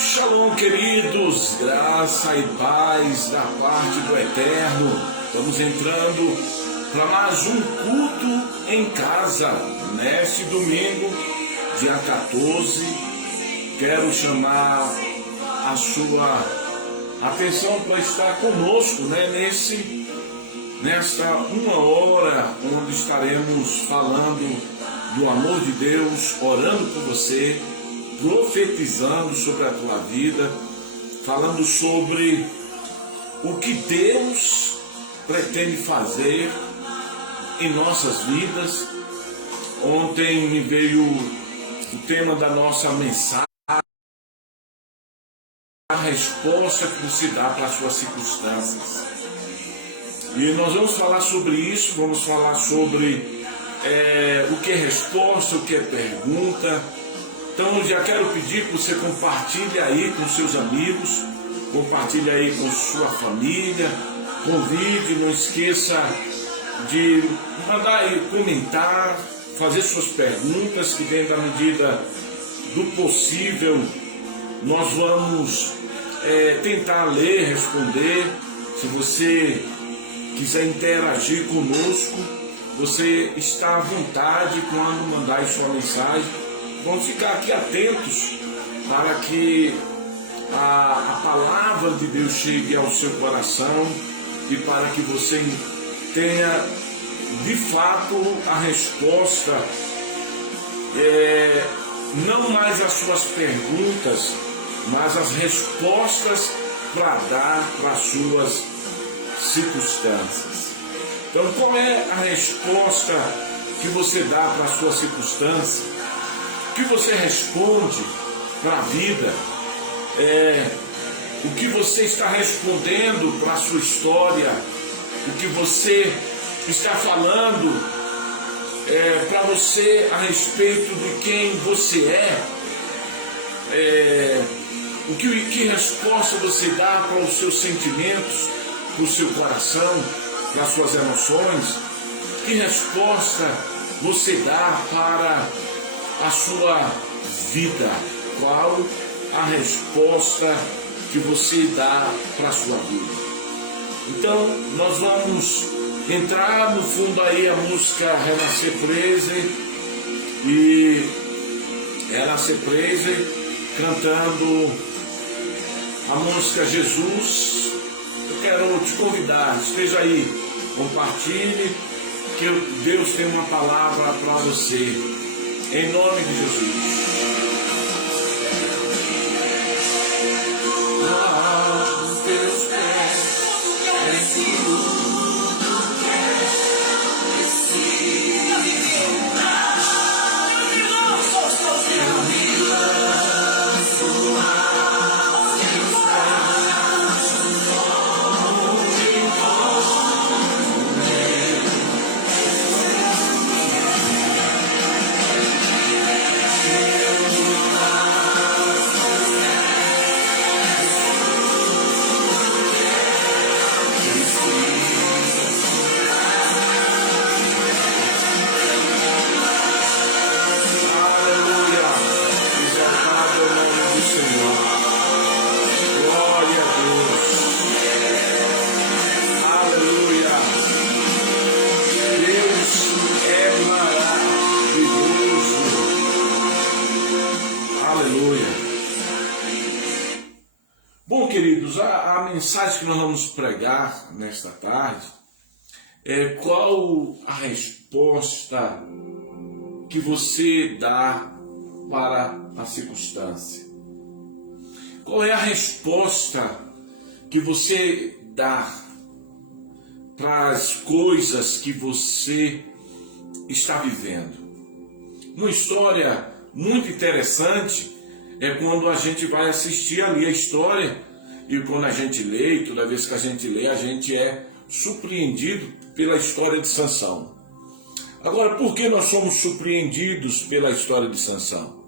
Shalom, queridos, graça e paz da parte do Eterno. Estamos entrando para mais um culto em casa, neste domingo, dia 14. Quero chamar a sua atenção para estar conosco, nesta uma hora, onde estaremos falando do amor de Deus, orando por você, profetizando sobre a tua vida, falando sobre o que Deus pretende fazer em nossas vidas. Ontem me veio o tema da nossa mensagem, a resposta que você dá para as suas circunstâncias. E nós vamos falar sobre isso, vamos falar sobre o que é resposta, o que é pergunta. Então eu já quero pedir que você compartilhe aí com seus amigos, compartilhe aí com sua família, convide, não esqueça de mandar aí, comentar, fazer suas perguntas, que dentro da medida do possível nós vamos tentar ler, responder. Se você quiser interagir conosco, você está à vontade quando mandar sua mensagem. Vamos ficar aqui atentos para que a palavra de Deus chegue ao seu coração e para que você tenha de fato a resposta, não mais as suas perguntas, mas as respostas para dar para as suas circunstâncias. Então, qual é a resposta que você dá para a sua circunstância? O que você responde para a vida? O que você está respondendo para a sua história? O que você está falando para você a respeito de quem você é? Que resposta você dá para os seus sentimentos, para o seu coração, para as suas emoções? Que resposta você dá para a sua vida? Qual a resposta que você dá para a sua vida? Então, nós vamos entrar no fundo aí a música Renascer Praise, e Renascer Praise cantando a música Jesus. Eu quero te convidar, esteja aí, compartilhe, que Deus tem uma palavra para você. Em nome de Jesus. Aos teus pés, esse mundo quer, esse eu me lanço aos teus pés, a mensagem que nós vamos pregar nesta tarde é qual a resposta que você dá para a circunstância. Qual é a resposta que você dá para as coisas que você está vivendo? Uma história muito interessante é quando a gente vai assistir ali a história. E quando a gente lê, e toda vez que a gente lê, a gente é surpreendido pela história de Sansão. Agora, por que nós somos surpreendidos pela história de Sansão?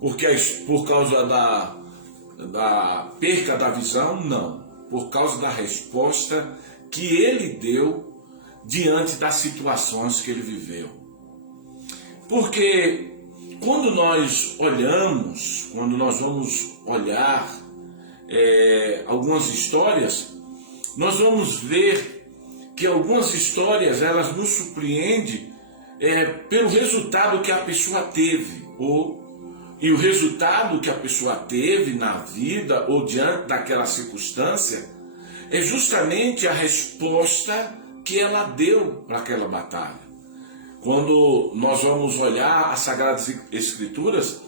Porque por causa da perca da visão? Não. Por causa da resposta que ele deu diante das situações que ele viveu. Porque quando nós olhamos, quando nós vamos olhar algumas histórias, nós vamos ver que algumas histórias elas nos surpreendem pelo resultado que a pessoa teve, e o resultado que a pessoa teve na vida ou diante daquela circunstância é justamente a resposta que ela deu para aquela batalha. Quando nós vamos olhar as Sagradas Escrituras,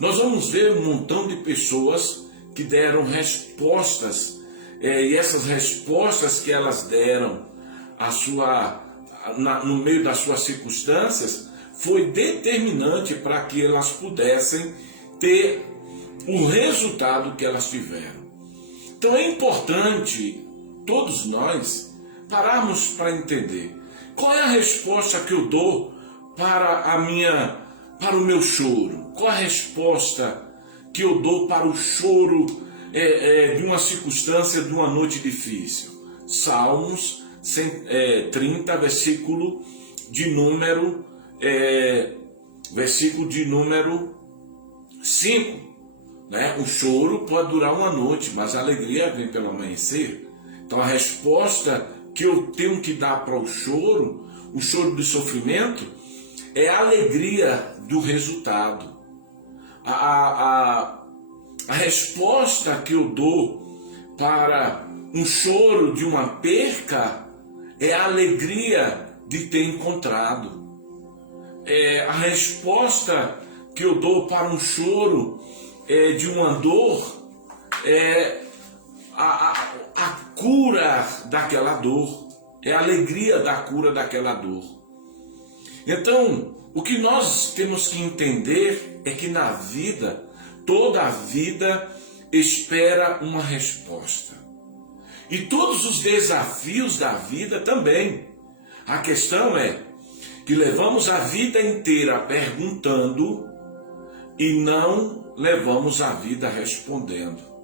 nós vamos ver um montão de pessoas que deram respostas, e essas respostas que elas deram no meio das suas circunstâncias foi determinante para que elas pudessem ter o resultado que elas tiveram. Então é importante todos nós pararmos para entender qual é a resposta que eu dou para o meu choro. Qual a resposta que eu dou para o choro de uma circunstância, de uma noite difícil? Salmos 30, versículo de número 5. Né? O choro pode durar uma noite, mas a alegria vem pelo amanhecer. Então a resposta que eu tenho que dar para o choro de sofrimento, é a alegria do resultado. A resposta que eu dou para um choro de uma perca é a alegria de ter encontrado. A resposta que eu dou para um choro de uma dor é a cura daquela dor, é a alegria da cura daquela dor. Então, o que nós temos que entender é que na vida, toda a vida espera uma resposta. E todos os desafios da vida também. A questão é que levamos a vida inteira perguntando e não levamos a vida respondendo.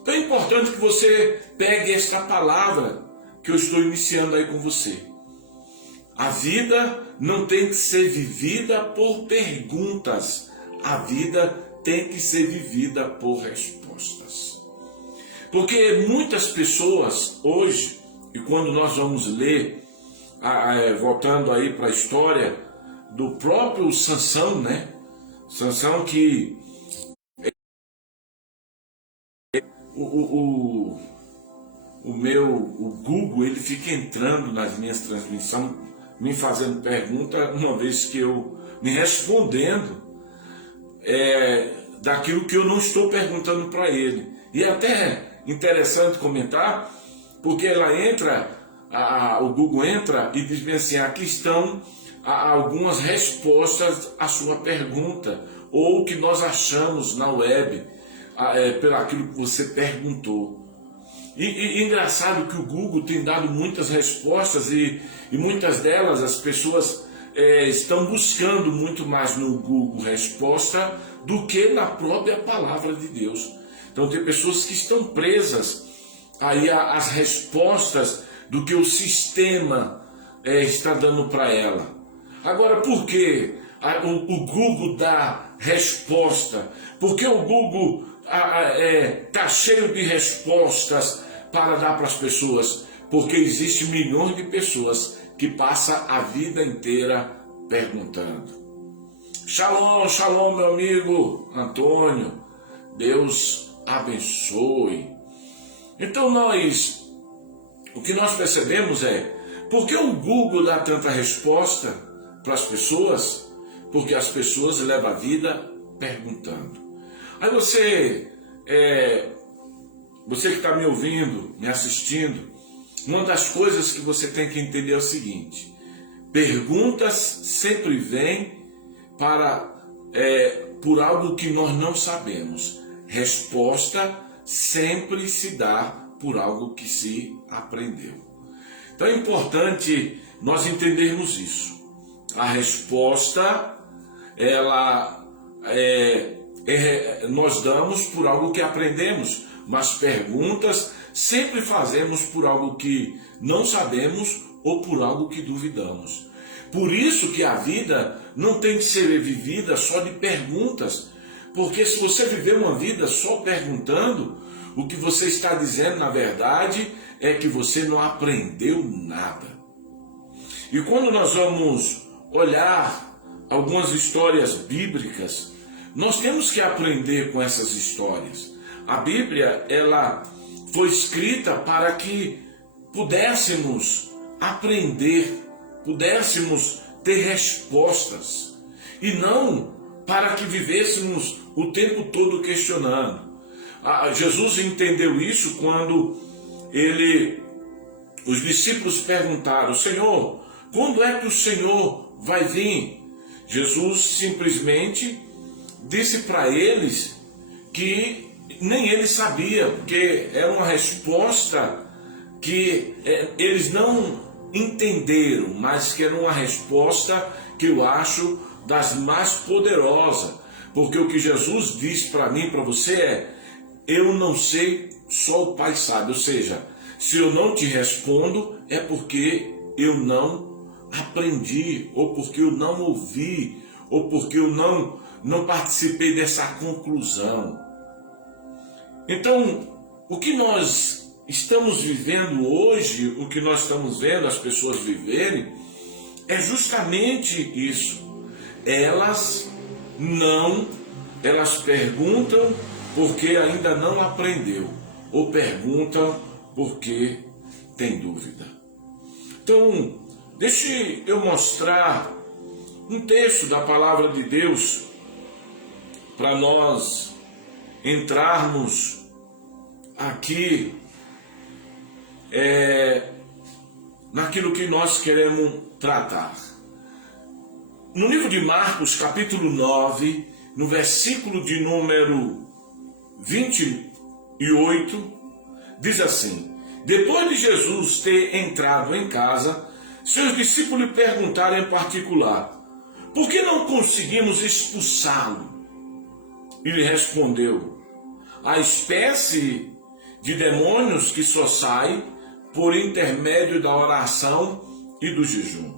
Então é importante que você pegue esta palavra que eu estou iniciando aí com você. A vida não tem que ser vivida por perguntas. A vida tem que ser vivida por respostas. Porque muitas pessoas hoje, e quando nós vamos ler, voltando aí para a história do próprio Sansão, né? Sansão que o Google, ele fica entrando nas minhas transmissões, me fazendo pergunta, uma vez que eu me respondendo daquilo que eu não estou perguntando para ele. E é até interessante comentar, porque o Google entra e diz bem assim: aqui estão algumas respostas à sua pergunta, ou o que nós achamos na web, pelo aquilo que você perguntou. E engraçado que o Google tem dado muitas respostas e muitas delas as pessoas estão buscando muito mais no Google resposta do que na própria palavra de Deus. Então tem pessoas que estão presas aí às respostas do que o sistema está dando para ela. Agora, por que o Google dá resposta? Porque o Google está cheio de respostas para dar para as pessoas, porque existem milhões de pessoas que passam a vida inteira perguntando. Shalom, shalom, meu amigo Antônio, Deus abençoe. Então o que nós percebemos por que o Google dá tanta resposta para as pessoas? Porque as pessoas levam a vida perguntando. Aí você que está me ouvindo, me assistindo, uma das coisas que você tem que entender é o seguinte: perguntas sempre vêm por algo que nós não sabemos. Resposta sempre se dá por algo que se aprendeu. Então é importante nós entendermos isso. A resposta, nós damos por algo que aprendemos, mas perguntas sempre fazemos por algo que não sabemos ou por algo que duvidamos. Por isso que a vida não tem que ser vivida só de perguntas, porque se você viver uma vida só perguntando, o que você está dizendo, na verdade, é que você não aprendeu nada. E quando nós vamos olhar algumas histórias bíblicas, nós temos que aprender com essas histórias. A Bíblia, ela foi escrita para que pudéssemos aprender, pudéssemos ter respostas, e não para que vivêssemos o tempo todo questionando. Jesus entendeu isso quando os discípulos perguntaram: Senhor, quando é que o Senhor vai vir? Jesus simplesmente disse para eles que nem ele sabia, porque era uma resposta que eles não entenderam, mas que era uma resposta que eu acho das mais poderosas, porque o que Jesus diz para mim e para você é: eu não sei, só o Pai sabe. Ou seja, se eu não te respondo, é porque eu não aprendi, ou porque eu não ouvi, ou porque eu não participei dessa conclusão. Então, o que nós estamos vivendo hoje, o que nós estamos vendo as pessoas viverem, é justamente isso. Elas perguntam porque ainda não aprendeu, ou perguntam porque tem dúvida. Então, deixe eu mostrar um texto da palavra de Deus para nós entrarmos aqui naquilo que nós queremos tratar. No livro de Marcos, capítulo 9, no versículo de número 28, diz assim: depois de Jesus ter entrado em casa, seus discípulos lhe perguntaram em particular: por que não conseguimos expulsá-lo? Ele respondeu: a espécie de demônios que só sai por intermédio da oração e do jejum.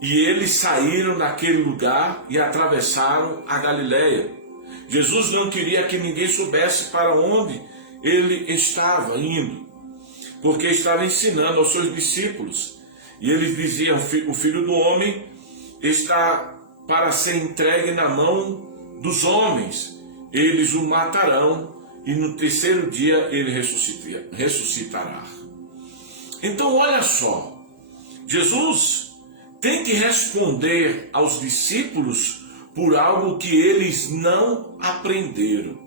E eles saíram daquele lugar e atravessaram a Galileia. Jesus não queria que ninguém soubesse para onde ele estava indo, porque estava ensinando aos seus discípulos. E eles diziam: o Filho do Homem está para ser entregue na mão dos homens. Eles o matarão e no terceiro dia ele ressuscitará. Então olha só, Jesus tem que responder aos discípulos por algo que eles não aprenderam.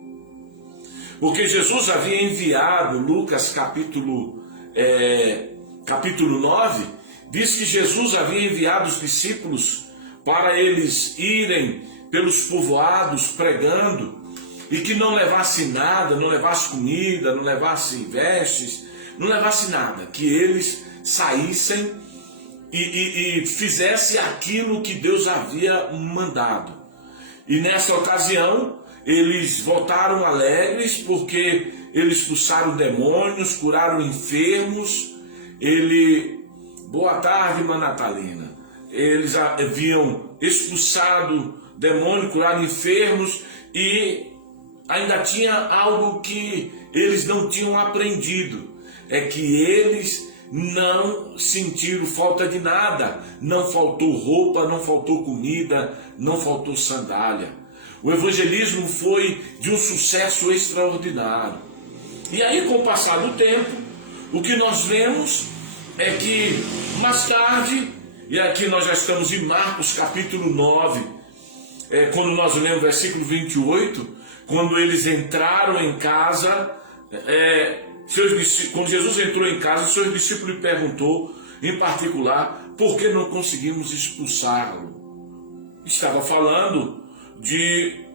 Porque Jesus havia enviado, Lucas capítulo 9, diz que Jesus havia enviado os discípulos para eles irem pelos povoados pregando, e que não levasse nada, não levasse comida, não levasse vestes, não levasse nada, que eles saíssem e fizesse aquilo que Deus havia mandado. E nessa ocasião eles voltaram alegres, porque eles expulsaram demônios, curaram enfermos. Boa tarde, irmã Natalina. Eles haviam expulsado demônios, curado enfermos, e ainda tinha algo que eles não tinham aprendido, é que eles não sentiram falta de nada. Não faltou roupa, não faltou comida, não faltou sandália. O evangelismo foi de um sucesso extraordinário. E aí, com o passar do tempo, o que nós vemos é que mais tarde, e aqui nós já estamos em Marcos capítulo 9, quando nós lemos o versículo 28, quando eles entraram em casa, quando Jesus entrou em casa, seus discípulos lhe perguntou, em particular, por que não conseguimos expulsá-lo? Estava falando de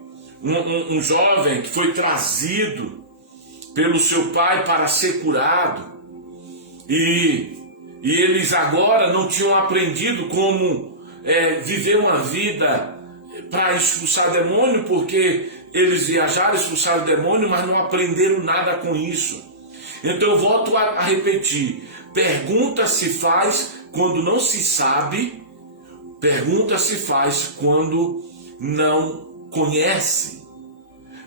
um jovem que foi trazido pelo seu pai para ser curado, e eles agora não tinham aprendido como viver uma vida para expulsar demônio, porque eles viajaram, expulsaram o demônio, mas não aprenderam nada com isso. Então eu volto a repetir: pergunta se faz quando não se sabe, Pergunta se faz quando não conhece.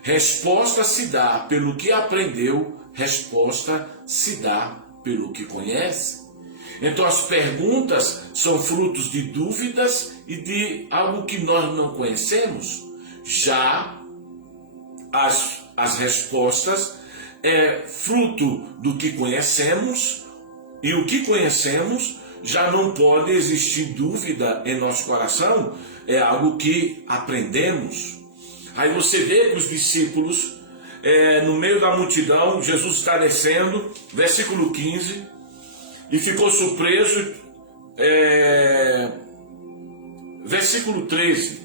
Resposta se dá pelo que aprendeu, resposta se dá pelo que conhece. Então as perguntas são frutos de dúvidas e de algo que nós não conhecemos. Já as respostas é fruto do que conhecemos, e o que conhecemos já não pode existir dúvida em nosso coração, é algo que aprendemos. Aí você vê que os discípulos, no meio da multidão, Jesus está descendo, versículo 15, e ficou surpreso, versículo 13.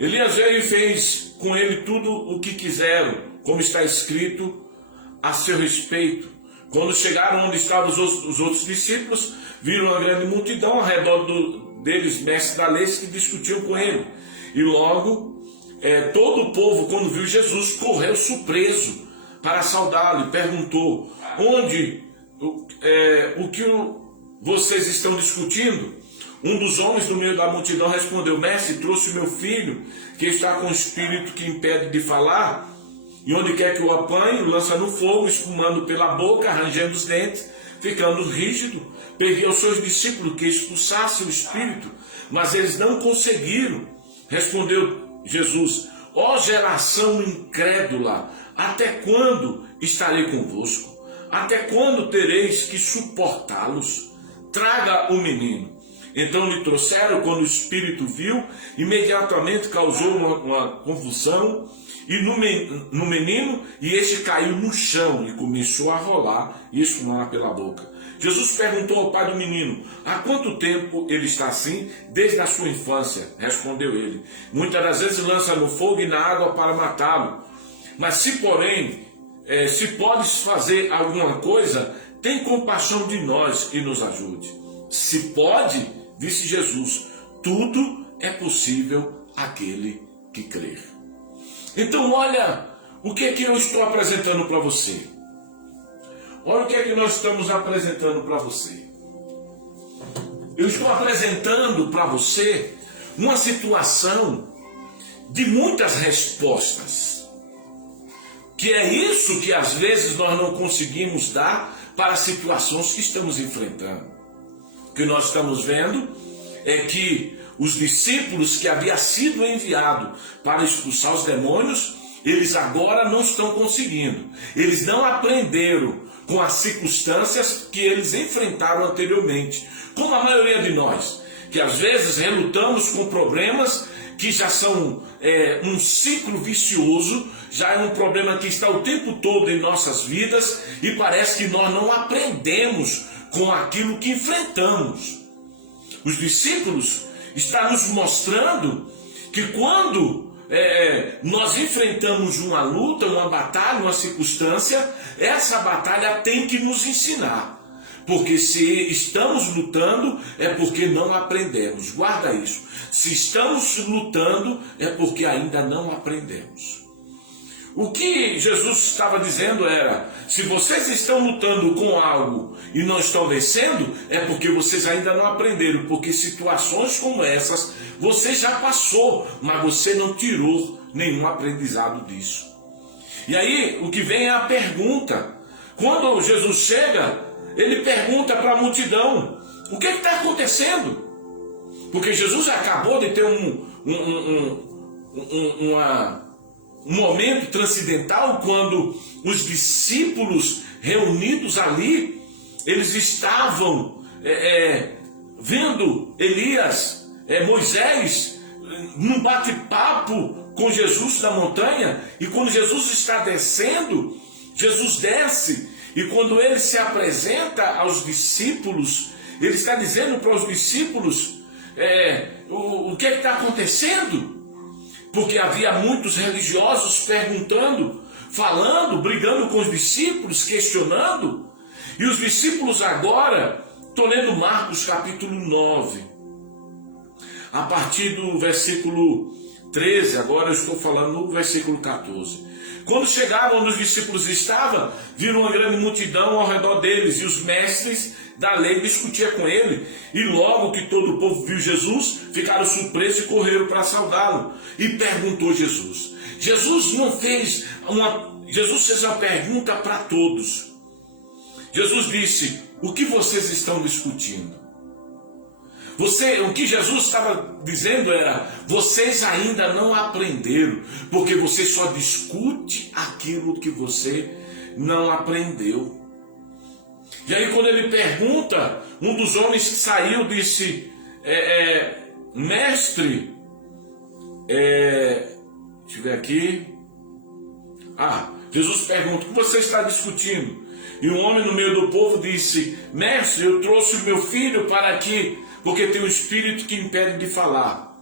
Elias veio e fez com ele tudo o que quiseram, como está escrito a seu respeito. Quando chegaram onde estavam os outros discípulos, viram uma grande multidão ao redor deles, mestres da lei, que discutiam com ele. E logo, todo o povo, quando viu Jesus, correu surpreso para saudá-lo e perguntou: o que vocês estão discutindo? Um dos homens do meio da multidão respondeu: Mestre, trouxe meu filho, que está com o espírito que impede de falar, e onde quer que o apanhe, o lança no fogo, espumando pela boca, arranjando os dentes, ficando rígido. Peguei aos seus discípulos que expulsassem o espírito, mas eles não conseguiram. Respondeu Jesus: ó geração incrédula, até quando estarei convosco? Até quando tereis que suportá-los? Traga o menino. Então lhe trouxeram. Quando o espírito viu, imediatamente causou uma convulsão no menino, e este caiu no chão e começou a rolar e espumar pela boca. Jesus perguntou ao pai do menino: há quanto tempo ele está assim? Desde a sua infância, respondeu ele. Muitas das vezes lança no fogo e na água para matá-lo. Mas se podes fazer alguma coisa, tem compaixão de nós e nos ajude. Se pode, disse Jesus, tudo é possível àquele que crer. Então olha o que é que eu estou apresentando para você. Olha o que é que nós estamos apresentando para você. Eu estou apresentando para você uma situação de muitas respostas, que é isso que às vezes nós não conseguimos dar para as situações que estamos enfrentando. O que nós estamos vendo é que os discípulos que haviam sido enviados para expulsar os demônios, eles agora não estão conseguindo. Eles não aprenderam com as circunstâncias que eles enfrentaram anteriormente. Como a maioria de nós, que às vezes relutamos com problemas que já são um ciclo vicioso, já é um problema que está o tempo todo em nossas vidas e parece que nós não aprendemos com aquilo que enfrentamos. Os discípulos estão nos mostrando que quando nós enfrentamos uma luta, uma batalha, uma circunstância, essa batalha tem que nos ensinar. Porque se estamos lutando, é porque não aprendemos. Guarda isso. Se estamos lutando, é porque ainda não aprendemos. O que Jesus estava dizendo era: se vocês estão lutando com algo e não estão vencendo, é porque vocês ainda não aprenderam. Porque situações como essas, você já passou, mas você não tirou nenhum aprendizado disso. E aí, o que vem é a pergunta. Quando Jesus chega, ele pergunta para a multidão: o que está acontecendo? Porque Jesus acabou de ter um momento transcendental, quando os discípulos reunidos ali, eles estavam vendo Elias, Moisés, num bate-papo com Jesus na montanha. E quando Jesus está descendo, Jesus desce, e quando ele se apresenta aos discípulos, ele está dizendo para os discípulos o que está acontecendo. Porque havia muitos religiosos perguntando, falando, brigando com os discípulos, questionando. E os discípulos agora, estou lendo Marcos capítulo 9, a partir do versículo 13, agora eu estou falando no versículo 14. Quando chegaram onde os discípulos estavam, viram uma grande multidão ao redor deles, e os mestres da lei discutiam com ele. E logo que todo o povo viu Jesus, ficaram surpresos e correram para saudá-lo. E perguntou Jesus. Jesus fez uma pergunta para todos. Jesus disse: o que vocês estão discutindo? O que Jesus estava dizendo era: vocês ainda não aprenderam, porque você só discute aquilo que você não aprendeu. E aí quando ele pergunta, um dos homens que saiu disse: mestre, deixa eu ver aqui. Jesus pergunta: o que você está discutindo? E um homem no meio do povo disse: mestre, eu trouxe o meu filho para aqui, porque tem um espírito que impede de falar.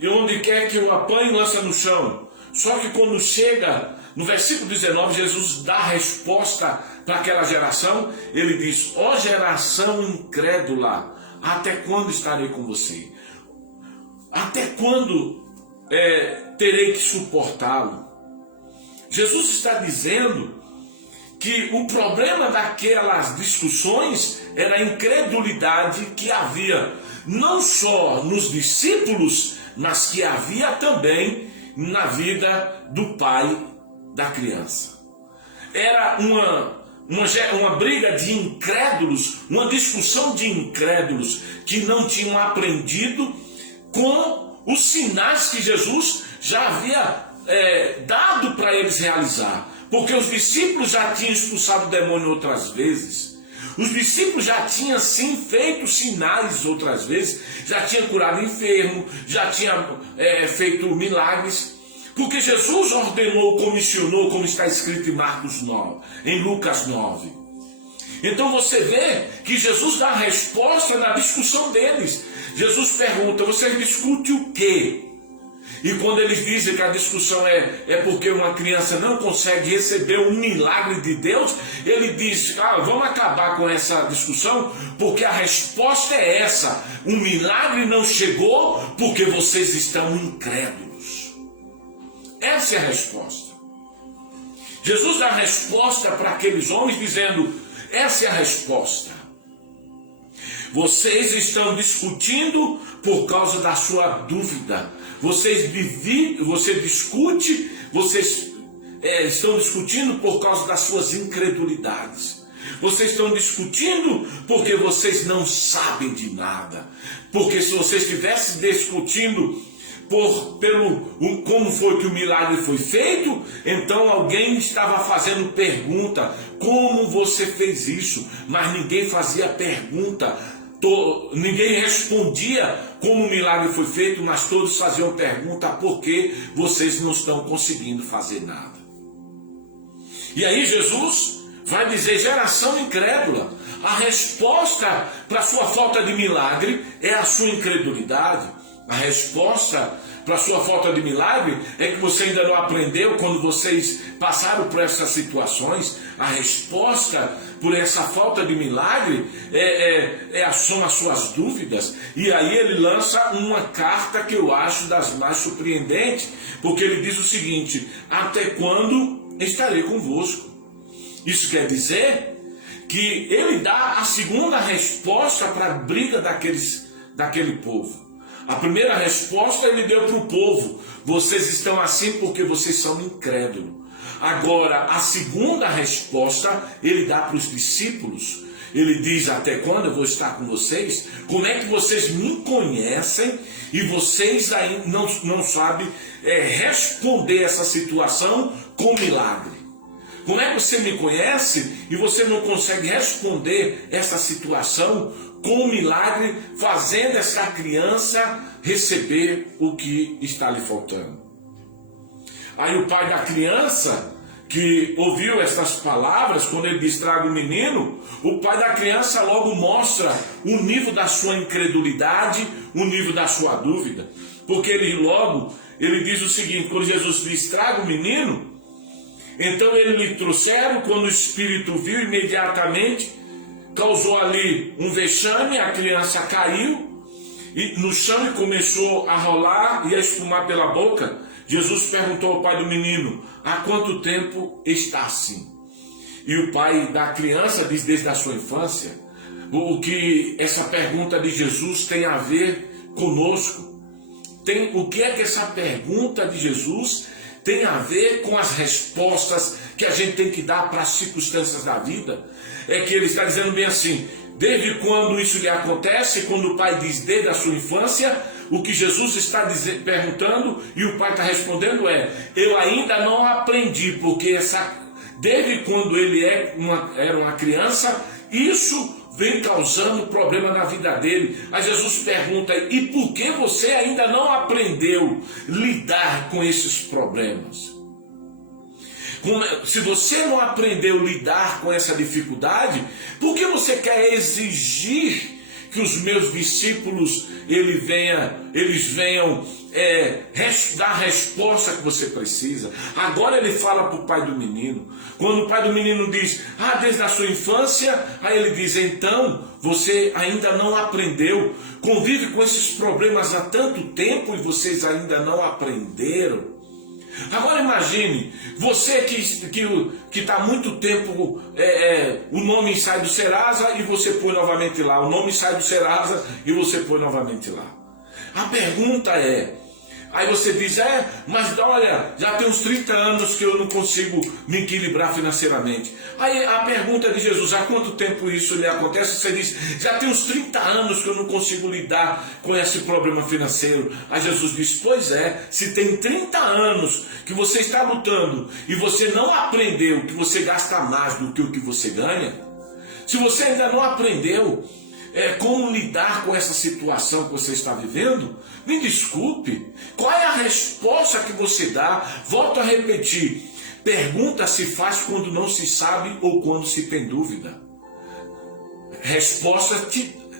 E onde quer que eu apanhe, lança no chão. Só que quando chega no versículo 19, Jesus dá a resposta para aquela geração. Ele diz: ó geração incrédula, até quando estarei com você? Até quando terei que suportá-lo? Jesus está dizendo que o problema daquelas discussões era a incredulidade que havia não só nos discípulos, mas que havia também na vida do pai da criança. Era uma briga de incrédulos, uma discussão de incrédulos que não tinham aprendido com os sinais que Jesus já havia dado para eles realizar. Porque os discípulos já tinham expulsado o demônio outras vezes. Os discípulos já tinham sim feito sinais outras vezes. Já tinham curado enfermo, já tinham feito milagres. Porque Jesus ordenou, comissionou, como está escrito em Lucas 9. Então você vê que Jesus dá a resposta na discussão deles. Jesus pergunta: vocês discutem o quê? E quando eles dizem que a discussão é porque uma criança não consegue receber um milagre de Deus, ele diz: vamos acabar com essa discussão, porque a resposta é essa: o milagre não chegou porque vocês estão incrédulos. Essa é a resposta. Jesus dá a resposta para aqueles homens dizendo: essa é a resposta. Vocês estão discutindo por causa da sua dúvida. Vocês estão discutindo por causa das suas incredulidades. Vocês estão discutindo porque vocês não sabem de nada. Porque se vocês estivessem discutindo como foi que o milagre foi feito, então alguém estava fazendo pergunta: como você fez isso? Mas ninguém fazia pergunta. Ninguém respondia como o milagre foi feito, mas todos faziam pergunta: por que vocês não estão conseguindo fazer nada? E aí Jesus vai dizer: geração incrédula, a resposta para a sua falta de milagre é a sua incredulidade. A resposta para a sua falta de milagre é que você ainda não aprendeu quando vocês passaram por essas situações. A resposta por essa falta de milagre são as suas dúvidas. E aí ele lança uma carta que eu acho das mais surpreendentes, porque ele diz o seguinte: até quando estarei convosco? Isso quer dizer que ele dá a segunda resposta para a briga daquele povo. A primeira resposta ele deu para o povo: vocês estão assim porque vocês são incrédulos. Agora, a segunda resposta ele dá para os discípulos. Ele diz: até quando eu vou estar com vocês? Como é que vocês me conhecem e vocês aí não sabem responder essa situação com milagre? Como é que você me conhece e você não consegue responder essa situação com um milagre, fazendo essa criança receber o que está lhe faltando? Aí o pai da criança, que ouviu essas palavras, quando ele diz: traga o menino, o pai da criança logo mostra o nível da sua incredulidade, o nível da sua dúvida. Porque ele diz o seguinte: quando Jesus diz: traga o menino, então ele lhe trouxeram. Quando o espírito viu, imediatamente causou ali um vexame, a criança caiu no chão e começou a rolar e a espumar pela boca. Jesus perguntou ao pai do menino: há quanto tempo está assim? E o pai da criança diz: desde a sua infância. O que essa pergunta de Jesus tem a ver conosco? O que é que essa pergunta de Jesus tem a ver com as respostas que a gente tem que dar para as circunstâncias da vida? É que ele está dizendo bem assim: desde quando isso lhe acontece? Quando o pai diz desde a sua infância, o que Jesus está perguntando e o pai está respondendo é: eu ainda não aprendi, porque desde quando ele era uma criança, isso vem causando problema na vida dele. Aí Jesus pergunta: e por que você ainda não aprendeu a lidar com esses problemas? Se você não aprendeu a lidar com essa dificuldade, por que você quer exigir que os meus discípulos eles venham dar a resposta que você precisa? Agora ele fala para o pai do menino. Quando o pai do menino diz: desde a sua infância, aí ele diz: então você ainda não aprendeu, convive com esses problemas há tanto tempo e vocês ainda não aprenderam. Agora imagine, você que está há muito tempo, o nome sai do Serasa e você põe novamente lá, o nome sai do Serasa e você põe novamente lá. A pergunta é, aí você diz: mas olha, já tem uns 30 anos que eu não consigo me equilibrar financeiramente. Aí a pergunta de Jesus: há quanto tempo isso lhe acontece? Você diz: já tem uns 30 anos que eu não consigo lidar com esse problema financeiro. Aí Jesus diz: pois se tem 30 anos que você está lutando e você não aprendeu que você gasta mais do que o que você ganha, se você ainda não aprendeu como lidar com essa situação que você está vivendo, me desculpe, qual é a resposta que você dá? Volto a repetir: pergunta se faz quando não se sabe ou quando se tem dúvida. Resposta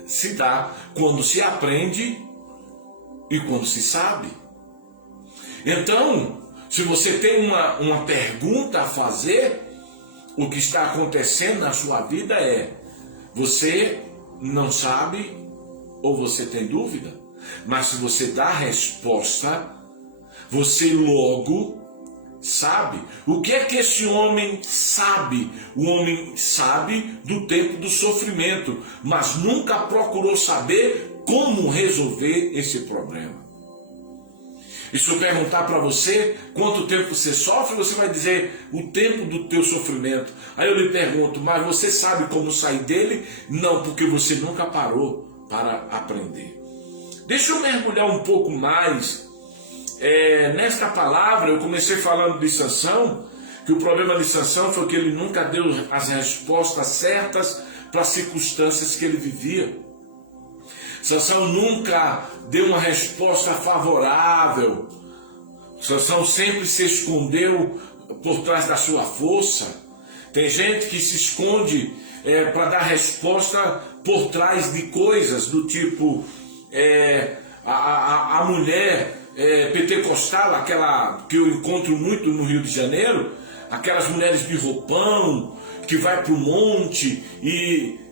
se dá quando se aprende e quando se sabe. Então, se você tem uma pergunta a fazer, o que está acontecendo na sua vida você não sabe ou você tem dúvida. Mas se você dá a resposta, você logo sabe. O que é que esse homem sabe? O homem sabe do tempo do sofrimento, mas nunca procurou saber como resolver esse problema. E se eu perguntar para você quanto tempo você sofre, você vai dizer o tempo do teu sofrimento. Aí eu lhe pergunto: mas você sabe como sair dele? Não, porque você nunca parou para aprender. Deixa eu mergulhar um pouco mais nesta palavra. Eu comecei falando de Sansão, que o problema de Sansão foi que ele nunca deu as respostas certas para as circunstâncias que ele vivia. Sansão nunca deu uma resposta favorável. Sansão sempre se escondeu por trás da sua força. Tem gente que se esconde para dar resposta por trás de coisas do tipo a mulher pentecostal, aquela que eu encontro muito no Rio de Janeiro, aquelas mulheres de roupão que vai para o monte e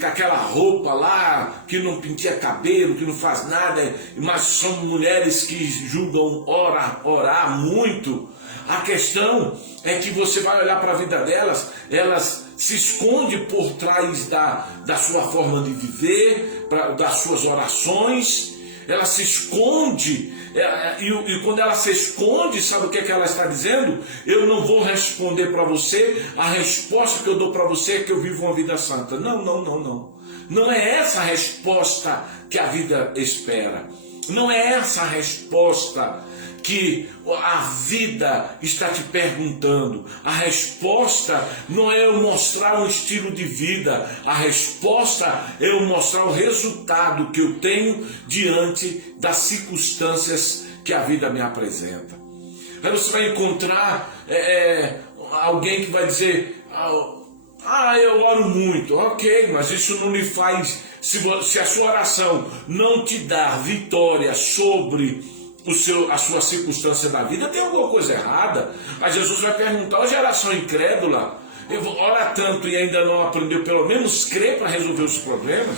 com aquela roupa lá, que não penteia cabelo, que não faz nada, mas são mulheres que julgam orar muito. A questão é que você vai olhar para a vida delas, elas se escondem por trás da sua forma de viver, das suas orações. Ela se esconde, e quando ela se esconde, sabe o que é que ela está dizendo? Eu não vou responder para você, a resposta que eu dou para você é que eu vivo uma vida santa. Não. Não é essa a resposta que a vida espera. Não é essa a resposta que a vida está te perguntando. A resposta não é eu mostrar um estilo de vida. A resposta é eu mostrar o resultado que eu tenho diante das circunstâncias que a vida me apresenta. Aí você vai encontrar alguém que vai dizer: eu oro muito. Ok, mas isso não lhe faz... Se a sua oração não te dá vitória sobre a sua circunstância da vida, tem alguma coisa errada. Aí Jesus vai perguntar: geração incrédula, ora tanto e ainda não aprendeu pelo menos crer para resolver os problemas?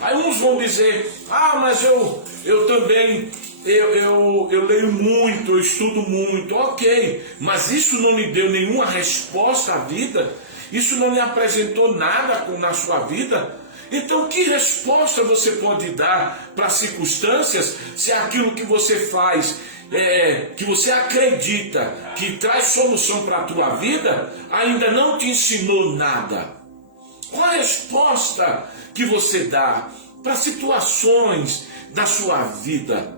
Aí uns vão dizer: mas eu também eu leio muito, eu estudo muito, ok, mas isso não lhe deu nenhuma resposta à vida? Isso não lhe apresentou nada na sua vida? Então, que resposta você pode dar para as circunstâncias se aquilo que você faz, que você acredita que traz solução para a tua vida, ainda não te ensinou nada? Qual a resposta que você dá para situações da sua vida?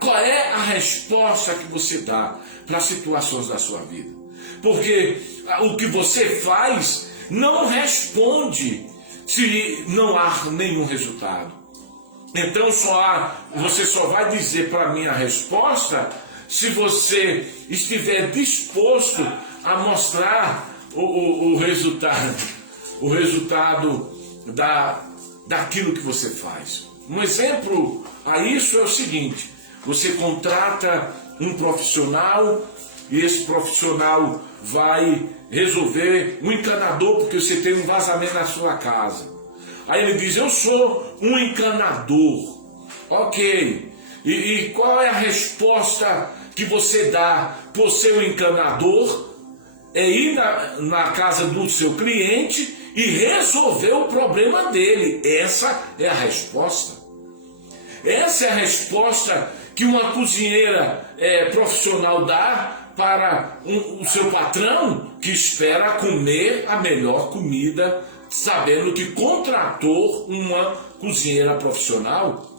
Qual é a resposta que você dá para as situações da sua vida? Porque o que você faz não responde se não há nenhum resultado. Então você só vai dizer para mim a resposta se você estiver disposto a mostrar o resultado daquilo que você faz. Um exemplo a isso é o seguinte: você contrata um profissional e esse profissional vai resolver um encanador porque você tem um vazamento na sua casa. Aí ele diz: eu sou um encanador. Ok. E qual é a resposta que você dá por ser um encanador? É ir na casa do seu cliente e resolver o problema dele. Essa é a resposta. Essa é a resposta que uma cozinheira profissional dá para o seu patrão, que espera comer a melhor comida, sabendo que contratou uma cozinheira profissional.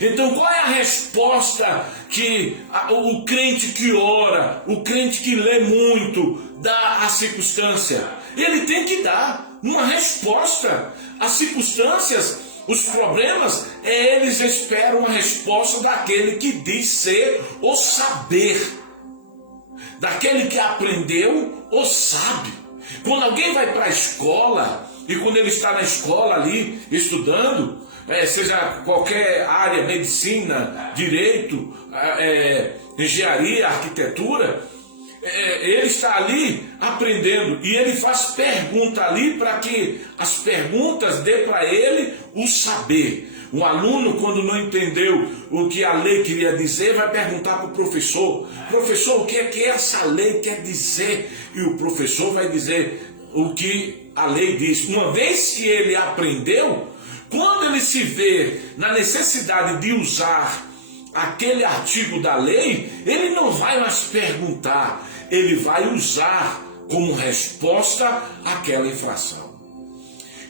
Então, qual é a resposta que o crente que ora, o crente que lê muito, dá à circunstância? Ele tem que dar uma resposta. As circunstâncias, os problemas, eles esperam uma resposta daquele que diz ser ou saber, daquele que aprendeu ou sabe. Quando alguém vai para a escola, e quando ele está na escola ali, estudando, seja qualquer área, medicina, direito, engenharia, arquitetura, ele está ali aprendendo e ele faz pergunta ali para que as perguntas dê para ele o saber. Um aluno, quando não entendeu o que a lei queria dizer, vai perguntar para o professor: professor, o que é que essa lei quer dizer? E o professor vai dizer o que a lei diz. Uma vez que ele aprendeu, quando ele se vê na necessidade de usar aquele artigo da lei, ele não vai mais perguntar, ele vai usar como resposta aquela infração.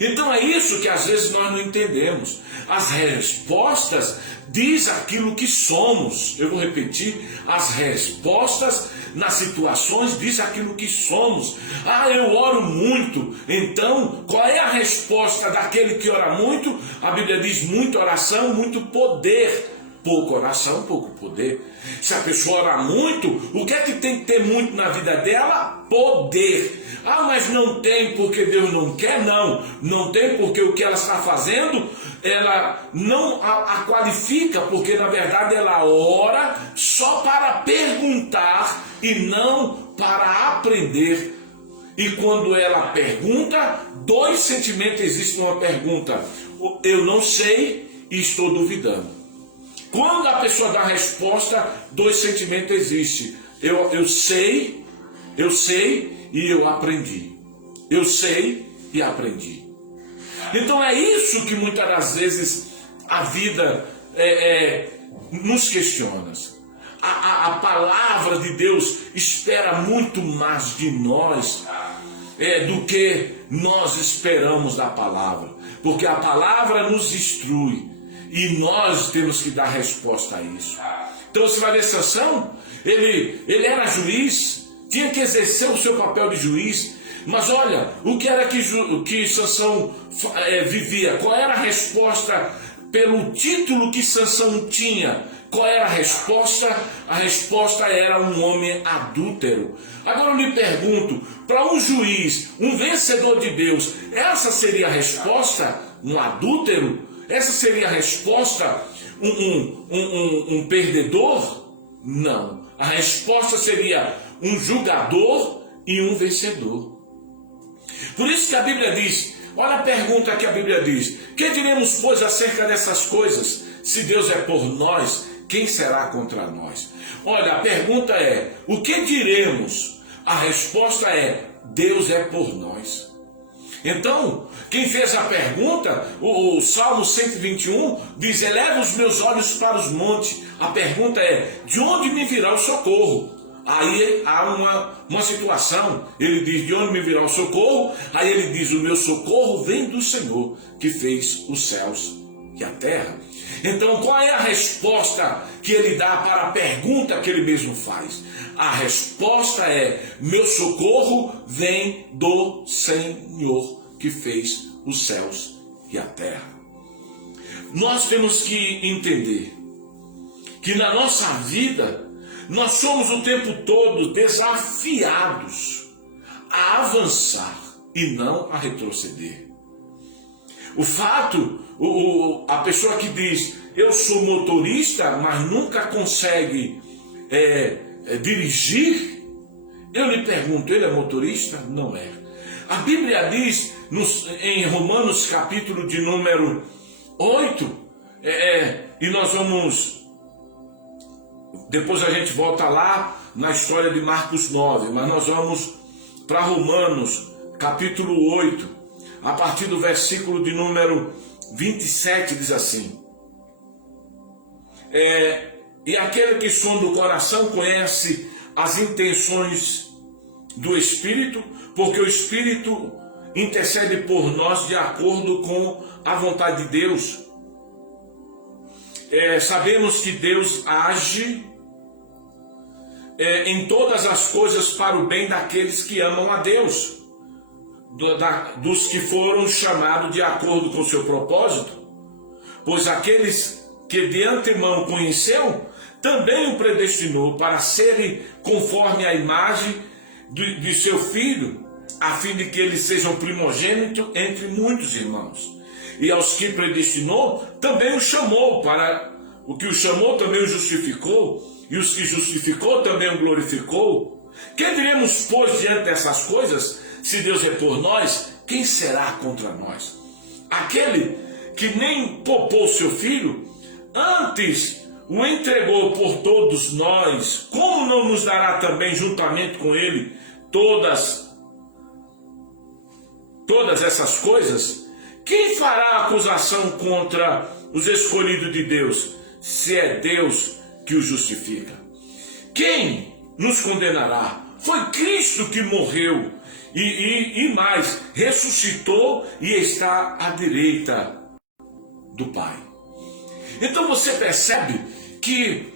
Então é isso que às vezes nós não entendemos. As respostas diz aquilo que somos. Eu vou repetir: as respostas nas situações diz aquilo que somos. Ah, eu oro muito. Então, qual é a resposta daquele que ora muito? A Bíblia diz: muita oração, muito poder. Pouca oração, pouco poder. Se a pessoa ora muito, o que é que tem que ter muito na vida dela? Poder. Ah, mas não tem porque Deus não quer? Não. Não tem porque o que ela está fazendo, ela não a qualifica, porque na verdade ela ora só para perguntar e não para aprender. E quando ela pergunta, dois sentimentos existem numa pergunta: eu não sei e estou duvidando. Quando a pessoa dá a resposta, dois sentimentos existem: eu sei e eu aprendi. Eu sei e aprendi. Então é isso que muitas das vezes a vida nos questiona. A palavra de Deus espera muito mais de nós do que nós esperamos da palavra. Porque a palavra nos instrui. E nós temos que dar resposta a isso. Então você vai ver Sansão, ele era juiz, tinha que exercer o seu papel de juiz. Mas olha, o que era que Sansão vivia? Qual era a resposta pelo título que Sansão tinha? Qual era a resposta? A resposta era um homem adúltero. Agora eu lhe pergunto, para um juiz, um vencedor de Deus, essa seria a resposta? Um adúltero? Essa seria a resposta? Um perdedor? Não. A resposta seria um julgador e um vencedor. Por isso que a Bíblia diz, olha a pergunta que a Bíblia diz: que diremos, pois, acerca dessas coisas? Se Deus é por nós, quem será contra nós? Olha, a pergunta é, o que diremos? A resposta é, Deus é por nós. Então, quem fez a pergunta, o Salmo 121 diz, eleva os meus olhos para os montes. A pergunta é, de onde me virá o socorro? Aí há uma situação, ele diz, de onde me virá o socorro? Aí ele diz, o meu socorro vem do Senhor, que fez os céus e a terra. Então, qual é a resposta que ele dá para a pergunta que ele mesmo faz? A resposta é, meu socorro vem do Senhor, que fez os céus e a terra. Nós temos que entender que na nossa vida, nós somos o tempo todo desafiados a avançar e não a retroceder. O fato, a pessoa que diz, eu sou motorista, mas nunca consegue dirigir, eu lhe pergunto, ele é motorista? Não é. A Bíblia diz, em Romanos capítulo de número 8, e nós vamos, depois a gente volta lá na história de Marcos 9, mas nós vamos para Romanos capítulo 8, a partir do versículo de número 27, diz assim, e aquele que sonda o coração conhece as intenções do Espírito, porque o Espírito intercede por nós de acordo com a vontade de Deus. Sabemos que Deus age em todas as coisas para o bem daqueles que amam a Deus, dos que foram chamados de acordo com o seu propósito, pois aqueles que de antemão conheceu, também o predestinou para serem conforme a imagem de seu Filho, a fim de que eles sejam primogênitos entre muitos irmãos. E aos que predestinou, também o chamou, para o que o chamou também o justificou, e os que justificou também o glorificou. Que diremos, pois, diante dessas coisas? Se Deus é por nós, quem será contra nós? Aquele que nem poupou seu Filho, antes o entregou por todos nós, como não nos dará também juntamente com ele todas essas coisas? Quem fará acusação contra os escolhidos de Deus, se é Deus que os justifica? Quem nos condenará? Foi Cristo que morreu e mais, ressuscitou e está à direita do Pai. Então você percebe que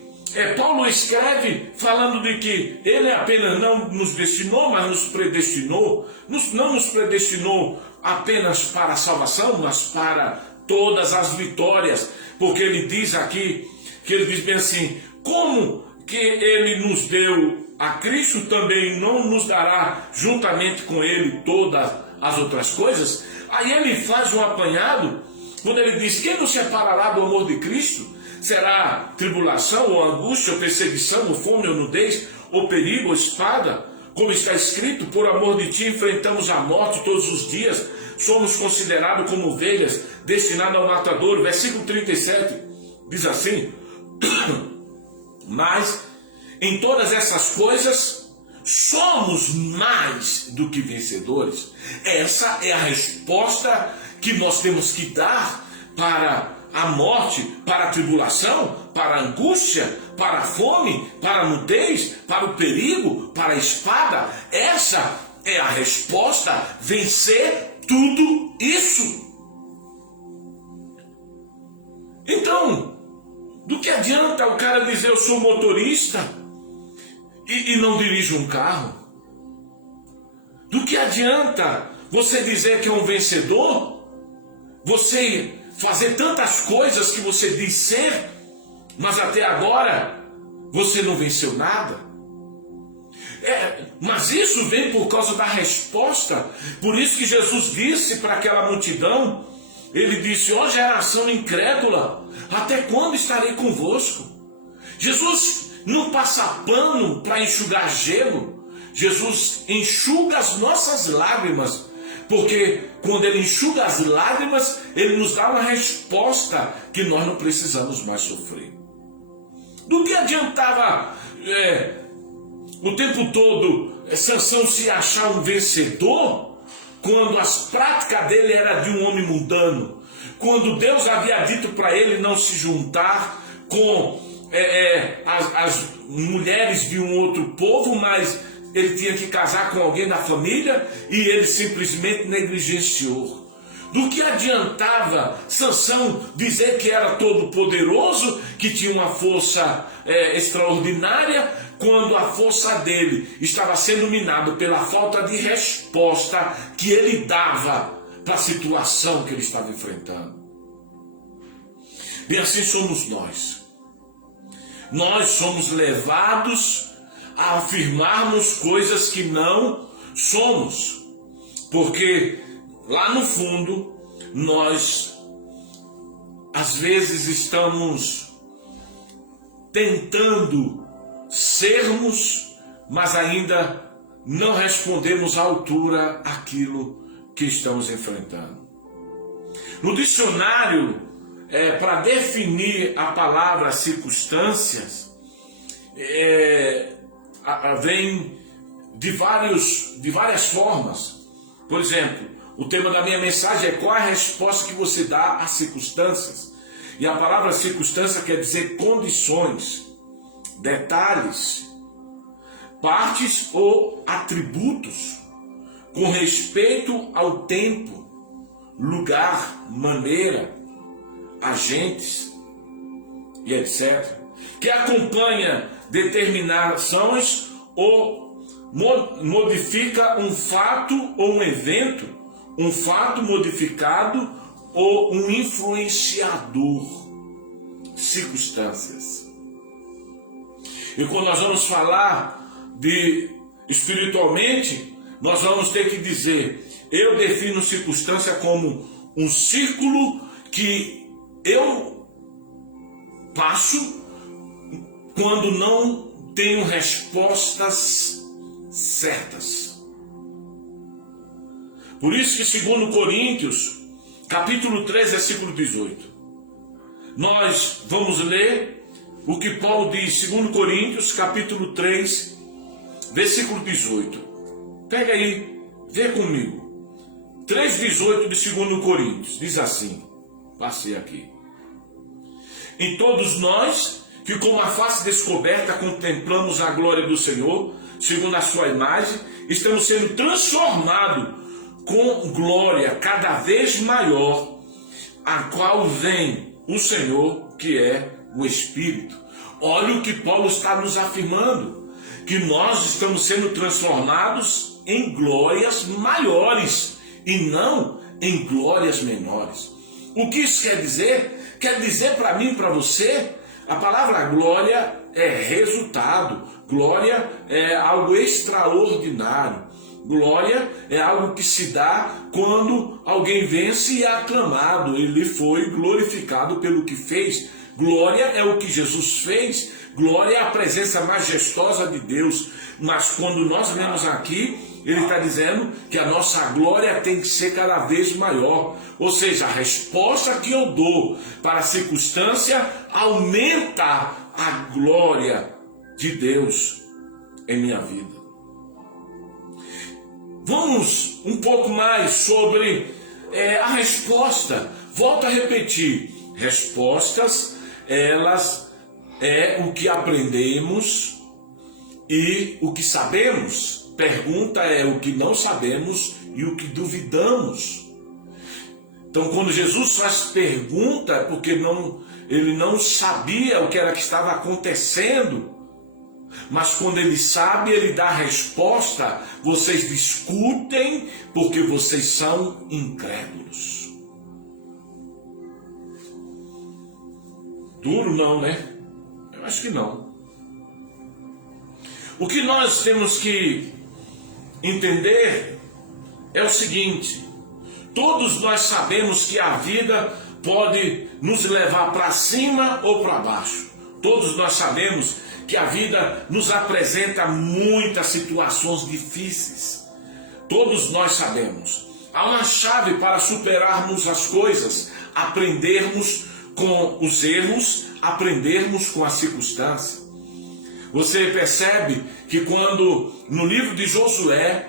Paulo escreve falando de que ele apenas não nos destinou, mas nos predestinou. Não nos predestinou apenas para a salvação, mas para todas as vitórias. Porque ele diz aqui, que ele diz bem assim, como que ele nos deu a Cristo, também não nos dará juntamente com ele todas as outras coisas? Aí ele faz um apanhado, quando ele diz, quem nos separará do amor de Cristo? Será tribulação, ou angústia, ou perseguição, ou fome, ou nudez, ou perigo, ou espada? Como está escrito, por amor de ti enfrentamos a morte todos os dias, somos considerados como ovelhas, destinadas ao matadouro. Versículo 37 diz assim, mas em todas essas coisas somos mais do que vencedores. Essa é a resposta que nós temos que dar para a morte, para a tribulação, para a angústia, para a fome, para a nudez, para o perigo, para a espada. Essa é a resposta, vencer tudo isso. Então, do que adianta o cara dizer eu sou motorista e não dirijo um carro? Do que adianta você dizer que é um vencedor? Você fazer tantas coisas que você diz ser, mas até agora você não venceu nada? Mas isso vem por causa da resposta. Por isso que Jesus disse para aquela multidão, ele disse, ó geração incrédula, até quando estarei convosco? Jesus não passa pano para enxugar gelo. Jesus enxuga as nossas lágrimas, porque quando ele enxuga as lágrimas, ele nos dá uma resposta que nós não precisamos mais sofrer. Do que adiantava o tempo todo Sansão se achar um vencedor, quando as práticas dele era de um homem mundano, quando Deus havia dito para ele não se juntar com as mulheres de um outro povo, mas ele tinha que casar com alguém da família, e ele simplesmente negligenciou. Do que adiantava Sansão dizer que era todo poderoso, que tinha uma força extraordinária, quando a força dele estava sendo minada pela falta de resposta que ele dava para a situação que ele estava enfrentando? Bem, assim somos nós. Nós somos levados a afirmarmos coisas que não somos, porque lá no fundo nós às vezes estamos tentando sermos, mas ainda não respondemos à altura aquilo que estamos enfrentando. No dicionário, para definir a palavra circunstâncias, vem de várias formas. Por exemplo, o tema da minha mensagem é: qual a resposta que você dá às circunstâncias? E a palavra circunstância quer dizer condições, detalhes, partes ou atributos com respeito ao tempo, lugar, maneira, agentes e etc., que acompanha determinações ou modifica um fato ou um evento, um fato modificado ou um influenciador, circunstâncias. E quando nós vamos falar de espiritualmente, nós vamos ter que dizer: eu defino circunstância como um círculo que eu passo quando não tenho respostas certas. Por isso que segundo Coríntios, capítulo 3, versículo 18, nós vamos ler o que Paulo diz, segundo Coríntios, capítulo 3, versículo 18. Pega aí, vê comigo. 3,18 de segundo Coríntios, diz assim, passei aqui: em todos nós, que com a face descoberta contemplamos a glória do Senhor, segundo a sua imagem, estamos sendo transformados com glória cada vez maior, a qual vem o Senhor, que é o Espírito. Olha o que Paulo está nos afirmando, que nós estamos sendo transformados em glórias maiores e não em glórias menores. O que isso quer dizer? Quer dizer para mim e para você, a palavra glória é resultado, glória é algo extraordinário, glória é algo que se dá quando alguém vence e é aclamado, ele foi glorificado pelo que fez. Glória é o que Jesus fez, glória é a presença majestosa de Deus. Mas quando nós vemos aqui, ele está dizendo que a nossa glória tem que ser cada vez maior. Ou seja, a resposta que eu dou para a circunstância aumenta a glória de Deus em minha vida. Vamos um pouco mais sobre a resposta. Volto a repetir, respostas, elas é o que aprendemos e o que sabemos. Pergunta é o que não sabemos e o que duvidamos. Então, quando Jesus faz pergunta, é porque ele não sabia o que era que estava acontecendo. Mas quando ele sabe, ele dá a resposta. Vocês discutem porque vocês são incrédulos. Duro não, né? Eu acho que não. O que nós temos que entender é o seguinte: todos nós sabemos que a vida pode nos levar para cima ou para baixo. Todos nós sabemos que a vida nos apresenta muitas situações difíceis. Todos nós sabemos. Há uma chave para superarmos as coisas: aprendermos com os erros, aprendermos com a circunstância. Você percebe que quando no livro de Josué,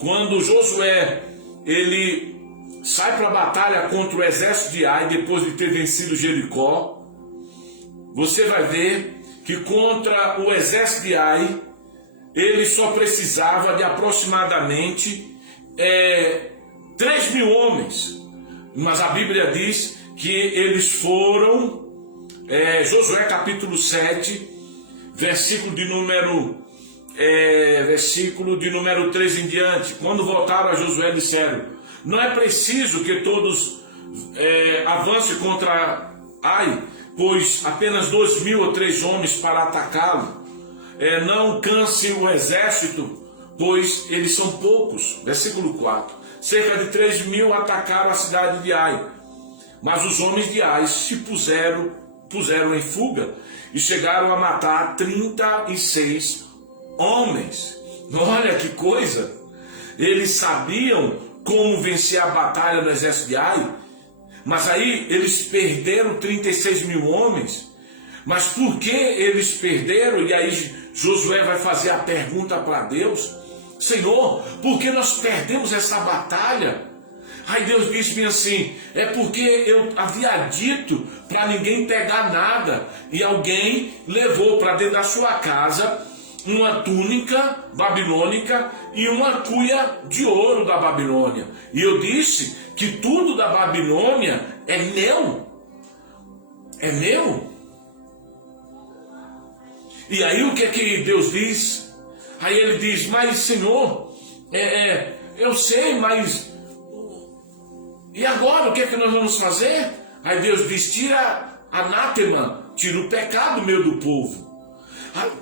quando Josué ele sai para a batalha contra o exército de Ai, depois de ter vencido Jericó, você vai ver que contra o exército de Ai, ele só precisava de aproximadamente 3.000 homens. Mas a Bíblia diz que eles foram, Josué capítulo 7, versículo de número 3 em diante. Quando voltaram a Josué, disseram: não é preciso que todos avancem contra Ai, pois apenas 2.000 ou 3 homens para atacá-lo. Não canse o exército, pois eles são poucos. Versículo 4. Cerca de 3.000 atacaram a cidade de Ai, mas os homens de Ai se puseram em fuga e chegaram a matar 36 homens. Olha que coisa! Eles sabiam como vencer a batalha no exército de Ai, mas aí eles perderam 36.000 homens. Mas por que eles perderam? E aí Josué vai fazer a pergunta para Deus: Senhor, por que nós perdemos essa batalha? Aí Deus disse-me assim: é porque eu havia dito para ninguém pegar nada, e alguém levou para dentro da sua casa uma túnica babilônica e uma cuia de ouro da Babilônia. E eu disse que tudo da Babilônia é meu. É meu. E aí o que é que Deus diz? Aí ele diz: mas Senhor, eu sei, mas e agora o que é que nós vamos fazer? Aí Deus diz: tira anátema, tira o pecado meu do povo.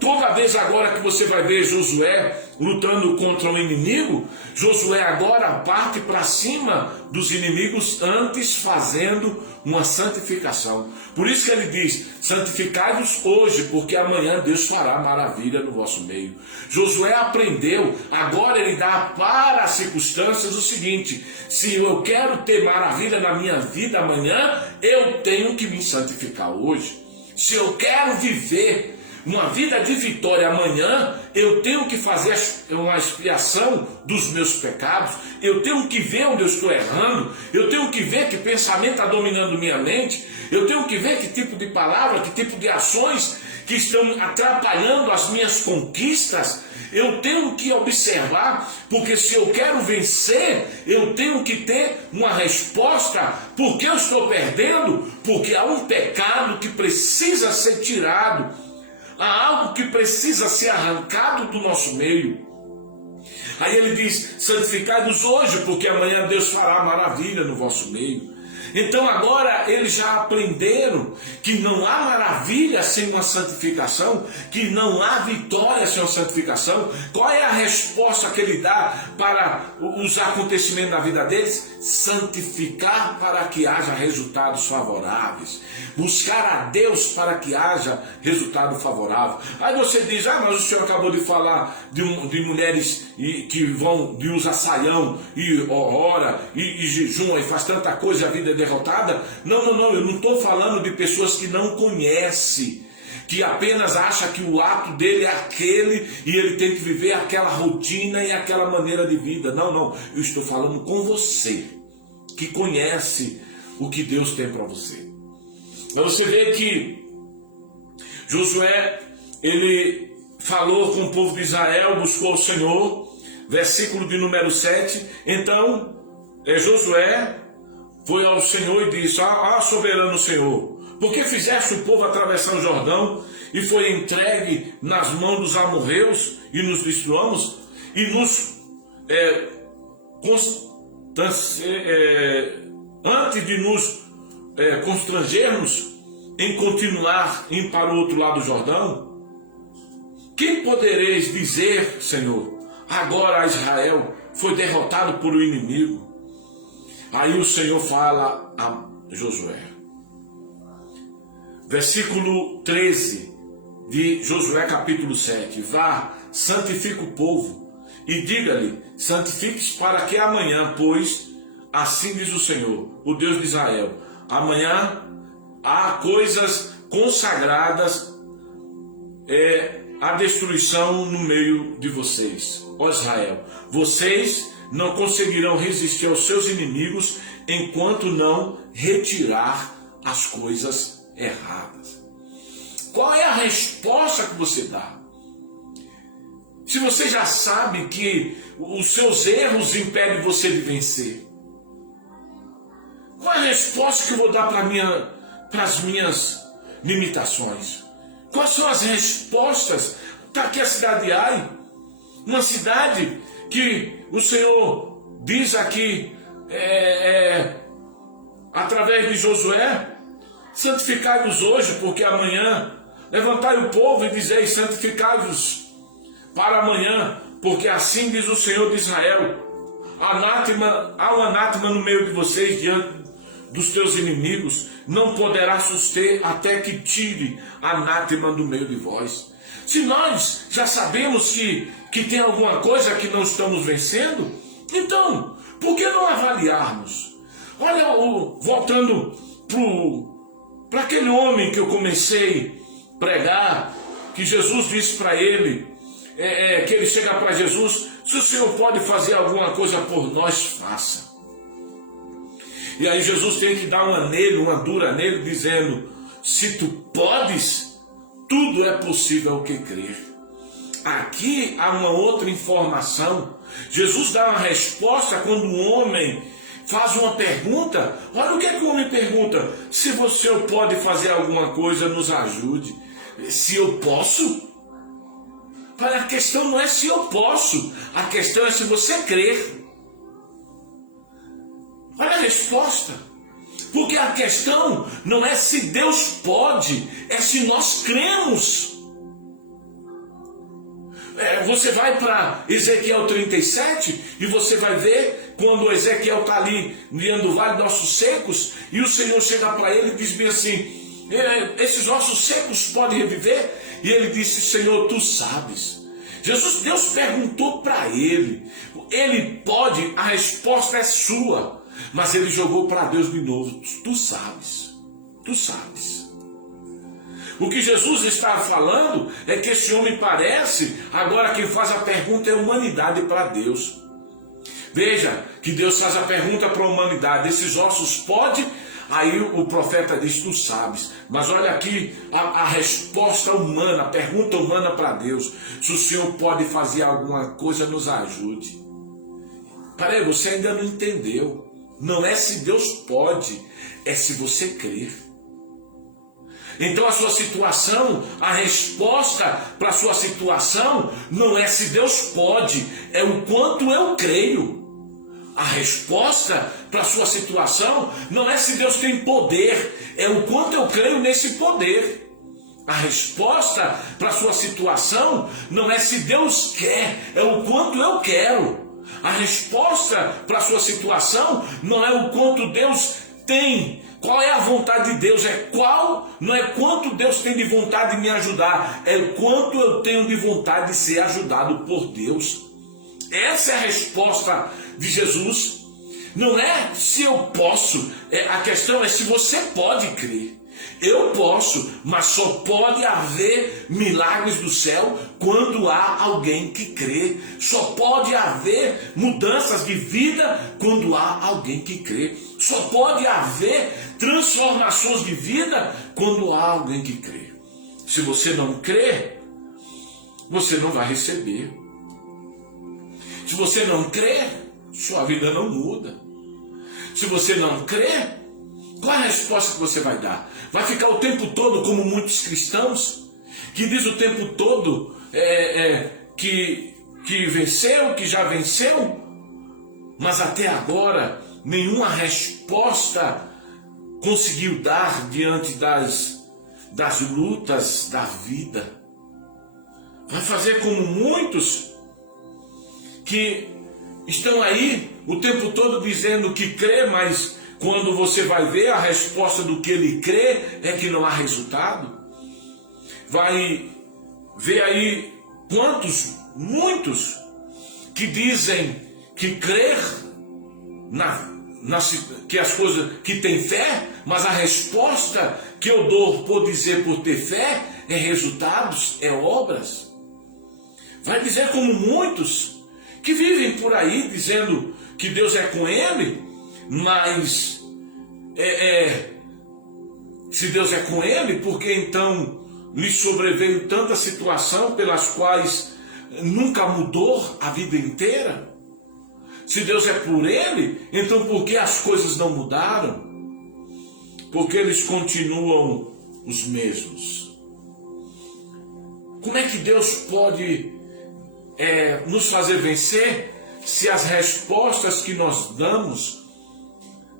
Toda vez agora que você vai ver Josué lutando contra o inimigo, Josué agora parte para cima dos inimigos, antes fazendo uma santificação. Por isso que ele diz: santificai-vos hoje, porque amanhã Deus fará maravilha no vosso meio. Josué aprendeu, agora ele dá para as circunstâncias o seguinte: se eu quero ter maravilha na minha vida amanhã, eu tenho que me santificar hoje. Se eu quero viver uma vida de vitória amanhã, eu tenho que fazer uma expiação dos meus pecados, eu tenho que ver onde eu estou errando, eu tenho que ver que pensamento está dominando minha mente, eu tenho que ver que tipo de palavra, que tipo de ações que estão atrapalhando as minhas conquistas. Eu tenho que observar, porque se eu quero vencer, eu tenho que ter uma resposta. Por que eu estou perdendo? Porque há um pecado que precisa ser tirado. Há algo que precisa ser arrancado do nosso meio. Aí ele diz: santificai-vos hoje, porque amanhã Deus fará maravilha no vosso meio. Então agora eles já aprenderam que não há maravilha sem uma santificação, que não há vitória sem uma santificação. Qual é a resposta que ele dá para os acontecimentos da vida deles? Santificar para que haja resultados favoráveis. Buscar a Deus para que haja resultado favorável. Aí você diz: mas o senhor acabou de falar de mulheres que vão de usar saião e ora e jejum e faz tanta coisa e a vida é derrotada. Não, eu não estou falando de pessoas que não conhecem, que apenas acha que o ato dele é aquele e ele tem que viver aquela rotina e aquela maneira de vida. Não, eu estou falando com você, que conhece o que Deus tem para você. Mas você vê que Josué, ele falou com o povo de Israel, buscou o Senhor, versículo de número 7, então Josué foi ao Senhor e disse: soberano Senhor, por que fizeste o povo atravessar o Jordão e foi entregue nas mãos dos amorreus e nos destruamos e nos antes de nos constrangermos em continuar indo para o outro lado do Jordão? Que podereis dizer, Senhor? Agora Israel foi derrotado por o inimigo. Aí o Senhor fala a Josué, versículo 13 de Josué capítulo 7: vá, santifica o povo e diga-lhe: santifique-se para que amanhã, pois assim diz o Senhor, o Deus de Israel, amanhã há coisas consagradas, a destruição no meio de vocês, ó Israel. Vocês não conseguirão resistir aos seus inimigos enquanto não retirar as coisas erradas. Qual é a resposta que você dá? Se você já sabe que os seus erros impedem você de vencer, qual é a resposta que eu vou dar para as minhas limitações? Quais são as respostas? Está aqui a cidade de Ai, uma cidade que o Senhor diz aqui, através de Josué, santificai-vos hoje, porque amanhã, levantai o povo e dizei, santificai-vos para amanhã, porque assim diz o Senhor de Israel, há um anátema no meio de vocês, diante dos teus inimigos, não poderá suster até que tire anátema do meio de vós. Se nós já sabemos que tem alguma coisa que não estamos vencendo, então, por que não avaliarmos? Olha, voltando para aquele homem que eu comecei a pregar, que Jesus disse para ele, que ele chega para Jesus, se o Senhor pode fazer alguma coisa por nós, faça. E aí Jesus tem que dar uma dura nele, dizendo, se tu podes, tudo é possível ao que crer. Aqui há uma outra informação. Jesus dá uma resposta quando o homem faz uma pergunta. Olha o que o homem pergunta. Se você pode fazer alguma coisa, nos ajude. Se eu posso? A questão não é se eu posso. A questão é se você crer. Olha a resposta. Porque a questão não é se Deus pode, é se nós cremos. Você vai para Ezequiel 37 e você vai ver quando Ezequiel está ali diante do vale de ossos secos e o Senhor chega para ele e diz bem assim, esses ossos secos podem reviver? E ele disse, Senhor, tu sabes. Deus perguntou para ele pode, a resposta é sua. Mas ele jogou para Deus de novo, tu sabes. O que Jesus está falando é que esse homem parece, agora quem faz a pergunta é a humanidade para Deus. Veja, que Deus faz a pergunta para a humanidade, esses ossos pode? Aí o profeta diz, tu sabes. Mas olha aqui a resposta humana, a pergunta humana para Deus. Se o Senhor pode fazer alguma coisa, nos ajude. Peraí, você ainda não entendeu. Não é se Deus pode, é se você crer. Então a sua situação, a resposta para a sua situação não é se Deus pode, é o quanto eu creio. A resposta para a sua situação não é se Deus tem poder, é o quanto eu creio nesse poder. A resposta para a sua situação não é se Deus quer, é o quanto eu quero. A resposta para a sua situação não é o quanto Deus tem. Qual é a vontade de Deus? Não é quanto Deus tem de vontade de me ajudar, é o quanto eu tenho de vontade de ser ajudado por Deus. Essa é a resposta de Jesus. Não é se eu posso, a questão é se você pode crer. Eu posso, mas só pode haver milagres do céu quando há alguém que crê. Só pode haver mudanças de vida quando há alguém que crê. Só pode haver transformações de vida quando há alguém que crê. Se você não crê, você não vai receber. Se você não crê, sua vida não muda. Se você não crê, qual é a resposta que você vai dar? Vai ficar o tempo todo como muitos cristãos, que diz o tempo todo que venceu, que já venceu, mas até agora nenhuma resposta conseguiu dar diante das lutas da vida. Vai fazer como muitos que estão aí o tempo todo dizendo que crê, mas quando você vai ver a resposta do que ele crê é que não há resultado. Vai ver aí muitos que dizem que crer que as coisas que tem fé, mas a resposta que eu dou por dizer por ter fé é resultados, é obras. Vai dizer como muitos que vivem por aí dizendo que Deus é com ele, mas se Deus é com ele, porque então lhe sobreveio tanta situação pelas quais nunca mudou a vida inteira? Se Deus é por ele, então por que as coisas não mudaram? Porque eles continuam os mesmos. Como é que Deus pode nos fazer vencer se as respostas que nós damos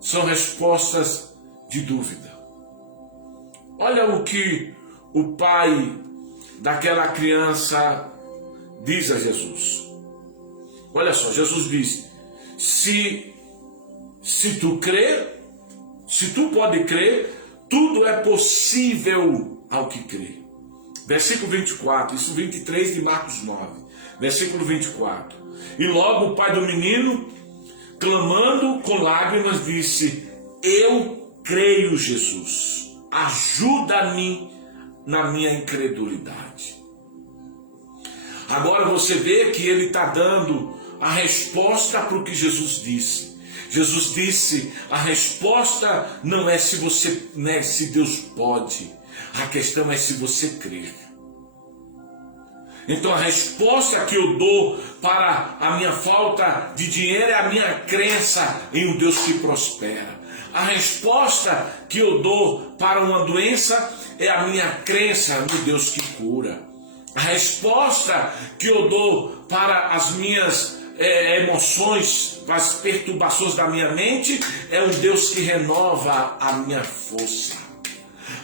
são respostas de dúvida? Olha o que o pai daquela criança diz a Jesus. Olha só, Jesus diz: se tu crer, se tu pode crer, tudo é possível ao que crê. Versículo 24, isso 23 de Marcos 9, versículo 24. E logo o pai do menino, clamando com lágrimas, disse: eu creio, Jesus, ajuda-me na minha incredulidade. Agora você vê que ele está dando a resposta para o que Jesus disse. Jesus disse: a resposta não é se você, né, se Deus pode, a questão é se você crer. Então a resposta que eu dou para a minha falta de dinheiro é a minha crença em um Deus que prospera. A resposta que eu dou para uma doença é a minha crença no Deus que cura. A resposta que eu dou para as minhas emoções, para as perturbações da minha mente, é um Deus que renova a minha força.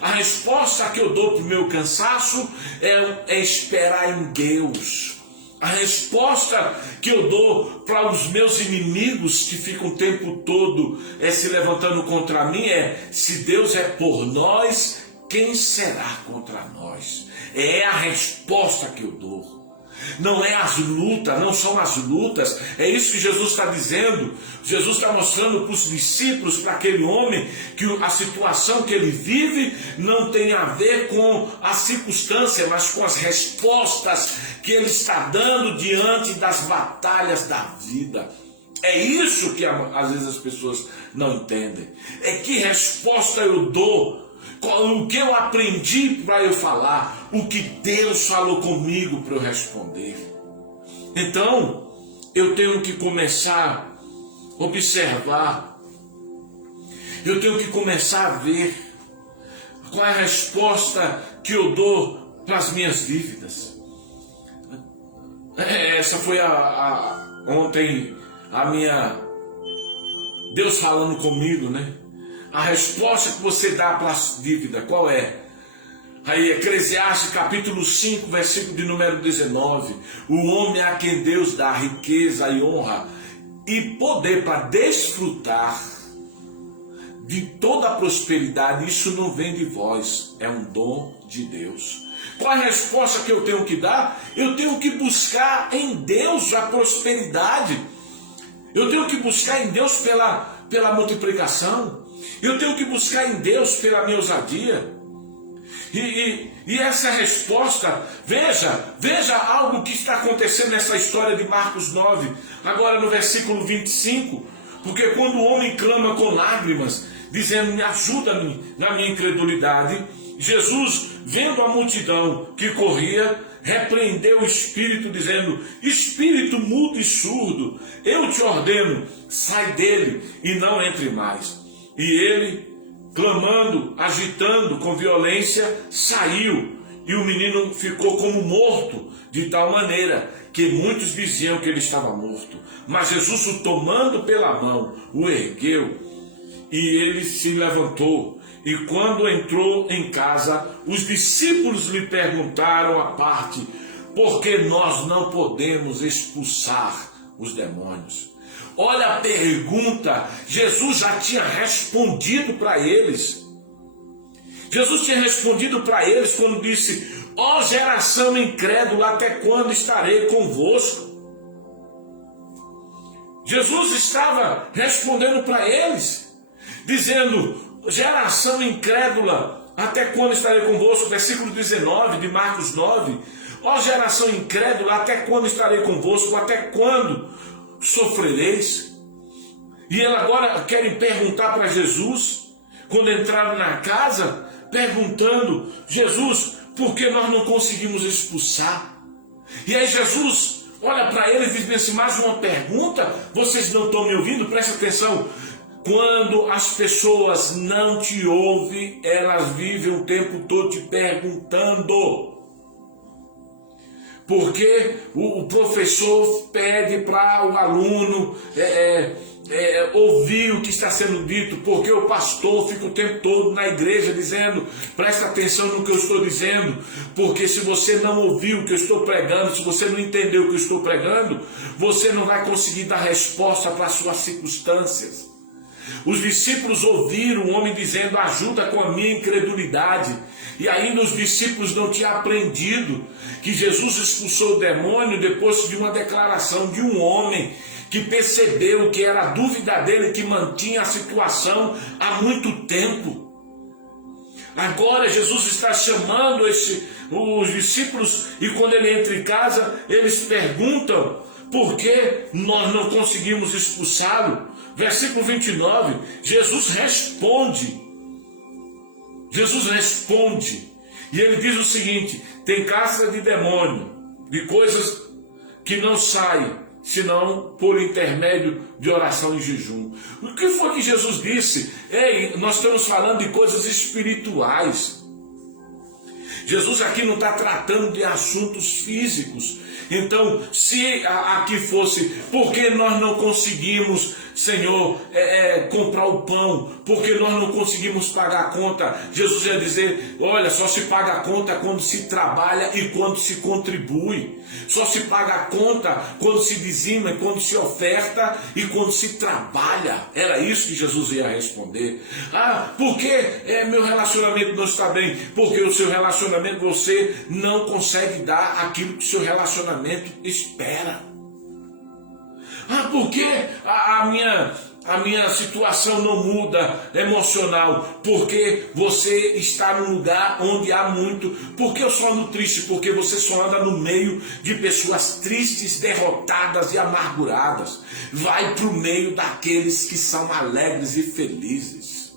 A resposta que eu dou para o meu cansaço é esperar em Deus. A resposta que eu dou para os meus inimigos que ficam o tempo todo se levantando contra mim é: se Deus é por nós, quem será contra nós? É a resposta que eu dou. Não é as lutas, não são as lutas. É isso que Jesus está dizendo. Jesus está mostrando para os discípulos, para aquele homem, que a situação que ele vive não tem a ver com a circunstância, mas com as respostas que ele está dando diante das batalhas da vida. É isso que às vezes as pessoas não entendem. É que resposta eu dou, o que eu aprendi para eu falar, o que Deus falou comigo para eu responder. Então, eu tenho que começar a observar, eu tenho que começar a ver qual é a resposta que eu dou para as minhas dívidas. Essa foi ontem a minha Deus falando comigo, né? A resposta que você dá para as dívidas, qual é? Aí, Eclesiastes capítulo 5, versículo de número 19. O homem a quem Deus dá riqueza e honra e poder para desfrutar de toda a prosperidade, isso não vem de vós, é um dom de Deus. Qual é a resposta que eu tenho que dar? Eu tenho que buscar em Deus a prosperidade. Eu tenho que buscar em Deus pela multiplicação. Eu tenho que buscar em Deus pela minha ousadia. E essa resposta, veja algo que está acontecendo nessa história de Marcos 9, agora no versículo 25, porque quando o homem clama com lágrimas, dizendo: me ajuda-me na minha incredulidade, Jesus, vendo a multidão que corria, repreendeu o espírito, dizendo: espírito mudo e surdo, eu te ordeno, sai dele e não entre mais. E ele, clamando, agitando com violência, saiu, e o menino ficou como morto, de tal maneira que muitos diziam que ele estava morto. Mas Jesus, o tomando pela mão, o ergueu, e ele se levantou. E quando entrou em casa, os discípulos lhe perguntaram à parte: por que nós não podemos expulsar os demônios? Olha a pergunta, Jesus já tinha respondido para eles. Jesus tinha respondido para eles quando disse: ó geração incrédula, até quando estarei convosco? Jesus estava respondendo para eles, dizendo: geração incrédula, até quando estarei convosco? Versículo 19 de Marcos 9. Ó geração incrédula, até quando estarei convosco? Até quando sofrereis? E eles agora querem perguntar para Jesus, quando entraram na casa, perguntando: Jesus, por que nós não conseguimos expulsar? E aí Jesus olha para eles e diz assim: mais uma pergunta, vocês não estão me ouvindo? Presta atenção. Quando as pessoas não te ouvem, elas vivem o tempo todo te perguntando. Porque o professor pede para o aluno ouvir o que está sendo dito, porque o pastor fica o tempo todo na igreja dizendo: presta atenção no que eu estou dizendo, porque se você não ouviu o que eu estou pregando, se você não entendeu o que eu estou pregando, você não vai conseguir dar resposta para as suas circunstâncias. Os discípulos ouviram o homem dizendo: ajuda com a minha incredulidade. E ainda os discípulos não tinham aprendido que Jesus expulsou o demônio depois de uma declaração de um homem que percebeu que era a dúvida dele que mantinha a situação há muito tempo. Agora Jesus está chamando os discípulos, e quando ele entra em casa, eles perguntam: por que nós não conseguimos expulsá-lo? Versículo 29, Jesus responde, e ele diz o seguinte: tem casca de demônio, de coisas que não saem, senão por intermédio de oração e jejum. O que foi que Jesus disse? Ei, nós estamos falando de coisas espirituais. Jesus aqui não está tratando de assuntos físicos. Então, se aqui fosse, por que nós não conseguimos, Senhor, comprar o pão? Porque nós não conseguimos pagar a conta? Jesus ia dizer: olha, só se paga a conta quando se trabalha e quando se contribui. Só se paga a conta quando se dizima, quando se oferta e quando se trabalha. Era isso que Jesus ia responder. Ah, por que meu relacionamento não está bem? Porque o seu relacionamento, você não consegue dar aquilo que o seu relacionamento espera. Ah, por que a minha situação não muda emocional? Porque você está num lugar onde há muito. Por que eu só ando triste? Porque você só anda no meio de pessoas tristes, derrotadas e amarguradas. Vai para o meio daqueles que são alegres e felizes.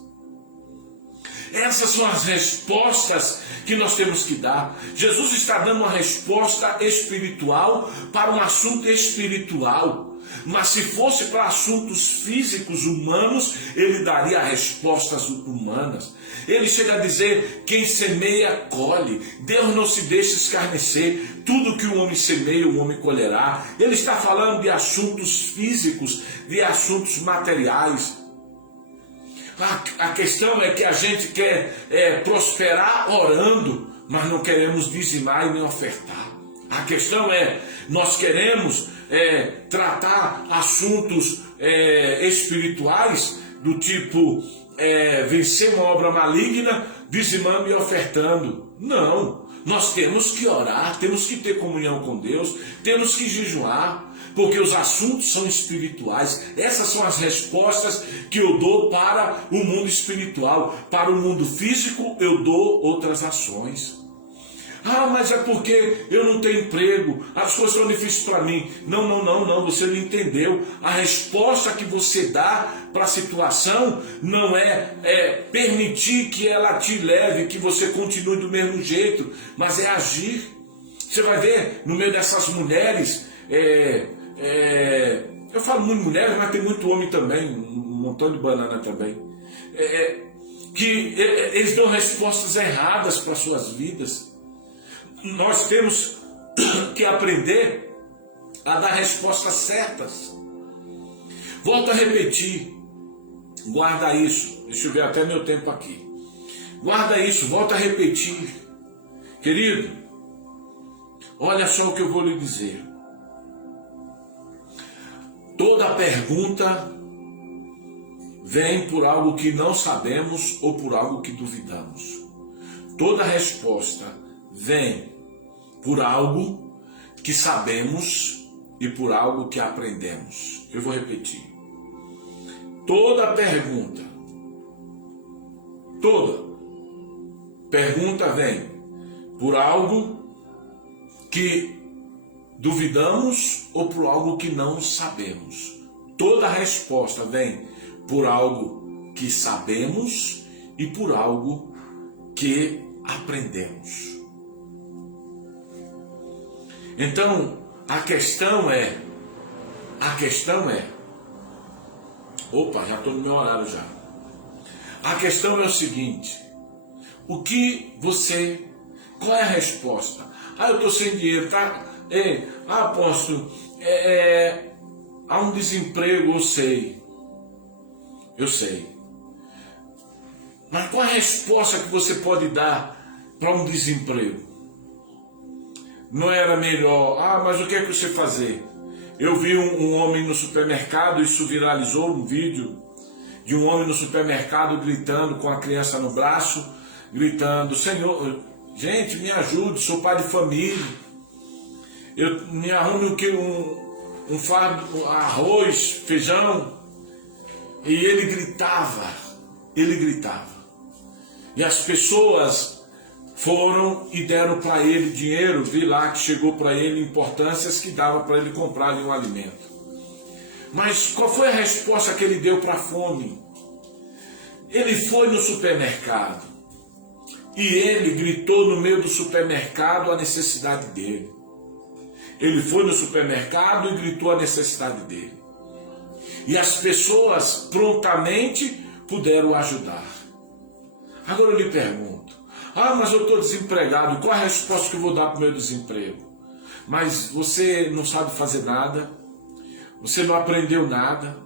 Essas são as respostas que nós temos que dar. Jesus está dando uma resposta espiritual para um assunto espiritual. Mas se fosse para assuntos físicos, humanos, ele daria respostas humanas. Ele chega a dizer: quem semeia, colhe. Deus não se deixa escarnecer. Tudo que o homem semeia, o homem colherá. Ele está falando de assuntos físicos, de assuntos materiais. A questão é que a gente quer prosperar orando, mas não queremos dizimar e nem ofertar. A questão é, nós queremos tratar assuntos espirituais do tipo vencer uma obra maligna, dizimando e ofertando. Não, nós temos que orar, temos que ter comunhão com Deus, temos que jejuar, porque os assuntos são espirituais. Essas são as respostas que eu dou para o mundo espiritual. Para o mundo físico eu dou outras ações. Ah, mas é porque eu não tenho emprego, as coisas são difíceis para mim. Não, você não entendeu. A resposta que você dá para a situação não é permitir que ela te leve, que você continue do mesmo jeito, mas é agir. Você vai ver no meio dessas mulheres, eu falo muito mulheres, mas tem muito homem também, um montão de banana também, que eles dão respostas erradas para as suas vidas. Nós temos que aprender a dar respostas certas. Volto a repetir, guarda isso, deixa eu ver até meu tempo aqui. Guarda isso, volto a repetir. Querido, olha só o que eu vou lhe dizer. Toda pergunta vem por algo que não sabemos ou por algo que duvidamos. Toda resposta vem por algo que sabemos e por algo que aprendemos. Eu vou repetir. Toda pergunta vem por algo que duvidamos ou por algo que não sabemos. Toda resposta vem por algo que sabemos e por algo que aprendemos. Então, a questão é, opa, já estou no meu horário já. A questão é o seguinte: qual é a resposta? Eu estou sem dinheiro, tá? Apóstolo, há um desemprego, eu sei. Mas qual é a resposta que você pode dar para um desemprego? Não era melhor, mas o que é que você fazer? Eu vi um homem no supermercado, isso viralizou, um vídeo de um homem no supermercado gritando com a criança no braço, gritando: Senhor, gente, me ajude, sou pai de família, me arrume um fardo, arroz, feijão. E ele gritava. E as pessoas foram e deram para ele dinheiro, vi lá que chegou para ele importâncias que dava para ele comprar um alimento. Mas qual foi a resposta que ele deu para a fome? Ele foi no supermercado e ele gritou no meio do supermercado a necessidade dele. Ele foi no supermercado e gritou a necessidade dele. E as pessoas prontamente puderam ajudar. Agora eu lhe pergunto: mas eu estou desempregado, qual a resposta que eu vou dar para o meu desemprego? Mas você não sabe fazer nada, você não aprendeu nada,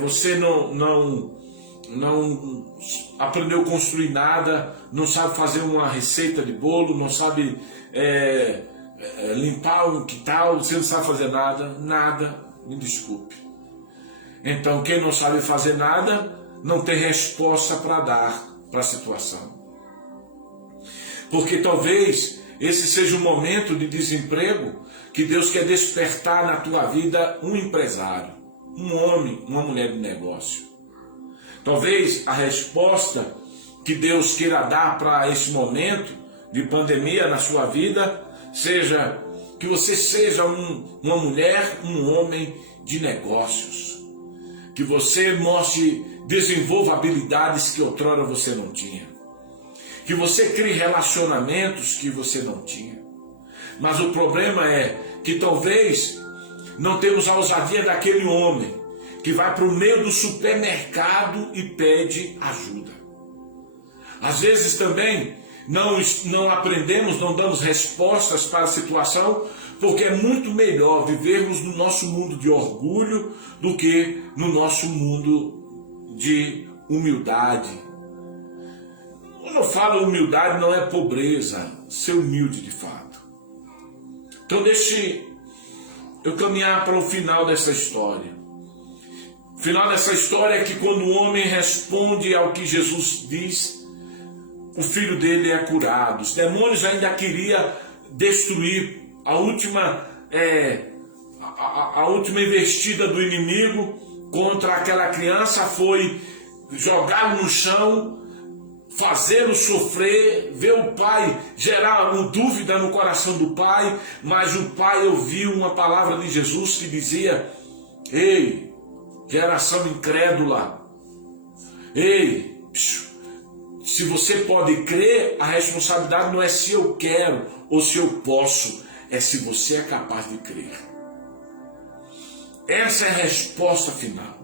você não aprendeu a construir nada, não sabe fazer uma receita de bolo, não sabe limpar um quintal, você não sabe fazer nada, me desculpe. Então quem não sabe fazer nada não tem resposta para dar para a situação. Porque talvez esse seja um momento de desemprego que Deus quer despertar na tua vida um empresário, um homem, uma mulher de negócio. Talvez a resposta que Deus queira dar para esse momento de pandemia na sua vida seja que você seja uma mulher, um homem de negócios. Que você desenvolva habilidades que outrora você não tinha. Que você crie relacionamentos que você não tinha. Mas o problema é que talvez não temos a ousadia daquele homem que vai para o meio do supermercado e pede ajuda. Às vezes também não aprendemos, não damos respostas para a situação, porque é muito melhor vivermos no nosso mundo de orgulho do que no nosso mundo de humildade. Quando eu falo humildade, não é pobreza, ser humilde de fato. Então deixe eu caminhar para o final dessa história. O final dessa história é que quando o homem responde ao que Jesus diz, o filho dele é curado. Os demônios ainda queriam destruir a última investida do inimigo contra aquela criança foi jogá-lo no chão, fazê-lo sofrer, ver o pai gerar uma dúvida no coração do pai, mas o pai ouviu uma palavra de Jesus que dizia: ei, geração incrédula, ei, se você pode crer, a responsabilidade não é se eu quero ou se eu posso, é se você é capaz de crer. Essa é a resposta final.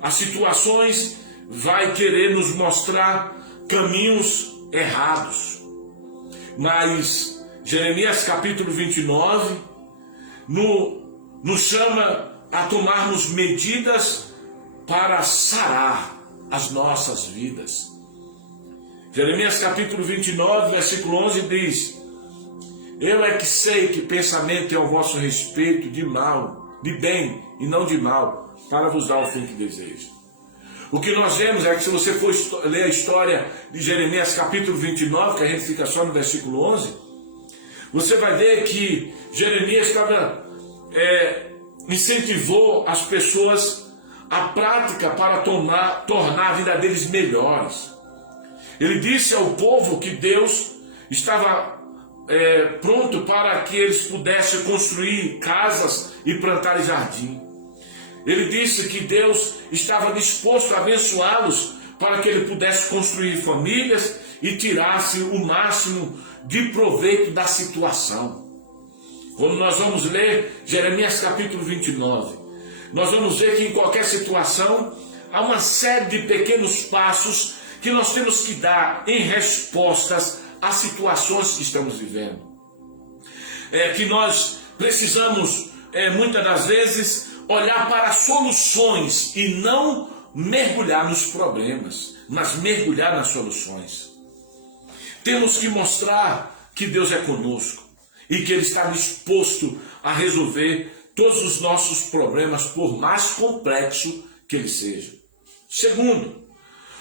As situações vai querer nos mostrar caminhos errados, mas Jeremias capítulo 29 nos chama a tomarmos medidas para sarar as nossas vidas. Jeremias capítulo 29, versículo 11 diz: eu é que sei que pensamento é ao vosso respeito de mal, de bem e não de mal, para vos dar o fim que desejo. O que nós vemos é que se você for ler a história de Jeremias capítulo 29, que a gente fica só no versículo 11, você vai ver que Jeremias incentivou as pessoas à prática para tornar a vida deles melhores. Ele disse ao povo que Deus estava pronto para que eles pudessem construir casas e plantar jardim. Ele disse que Deus estava disposto a abençoá-los para que ele pudesse construir famílias e tirasse o máximo de proveito da situação. Quando nós vamos ler Jeremias capítulo 29, nós vamos ver que em qualquer situação há uma série de pequenos passos que nós temos que dar em respostas às situações que estamos vivendo. Que nós precisamos, muitas das vezes, olhar para as soluções e não mergulhar nos problemas, mas mergulhar nas soluções. Temos que mostrar que Deus é conosco e que Ele está disposto a resolver todos os nossos problemas, por mais complexo que ele seja. Segundo,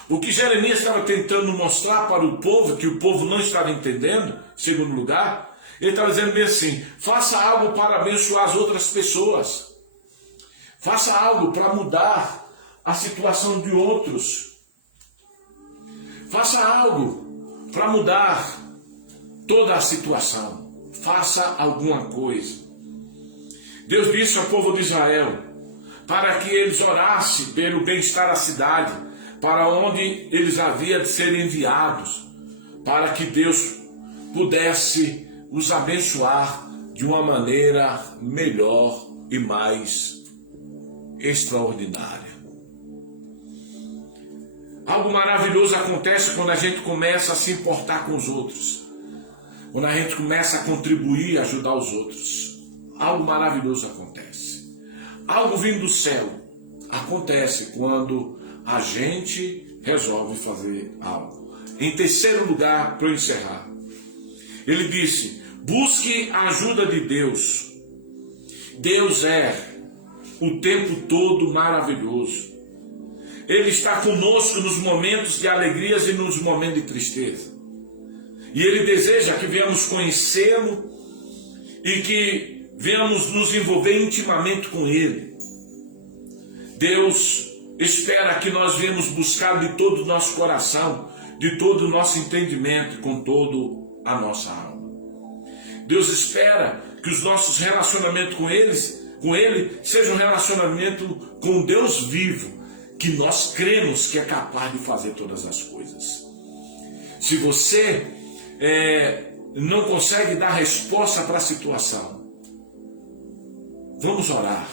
o que Jeremias estava tentando mostrar para o povo, que o povo não estava entendendo, em segundo lugar, ele estava dizendo bem assim: faça algo para abençoar as outras pessoas. Faça algo para mudar a situação de outros. Faça algo para mudar toda a situação. Faça alguma coisa. Deus disse ao povo de Israel para que eles orassem pelo bem-estar da cidade, para onde eles haviam de ser enviados, para que Deus pudesse os abençoar de uma maneira melhor e mais extraordinária. Algo maravilhoso acontece quando a gente começa a se importar com os outros, quando a gente começa a contribuir e ajudar os outros. Algo maravilhoso acontece. Algo vindo do céu acontece quando a gente resolve fazer algo. Em terceiro lugar, para eu encerrar, ele disse: busque a ajuda de Deus. Deus é o tempo todo maravilhoso. Ele está conosco nos momentos de alegrias e nos momentos de tristeza. E Ele deseja que venhamos conhecê-lo e que venhamos nos envolver intimamente com Ele. Deus espera que nós venhamos buscar de todo o nosso coração, de todo o nosso entendimento, com toda a nossa alma. Deus espera que os nossos relacionamentos com Ele sejam um relacionamento com Deus vivo, que nós cremos que é capaz de fazer todas as coisas. Se você não consegue dar resposta para a situação, vamos orar.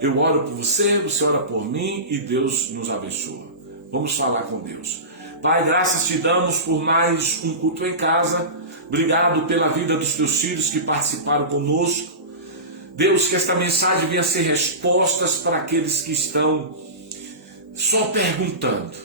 Eu oro por você, você ora por mim e Deus nos abençoa. Vamos falar com Deus. Pai, graças te damos por mais um culto em casa. Obrigado pela vida dos teus filhos que participaram conosco. Deus, que esta mensagem venha ser respostas para aqueles que estão só perguntando.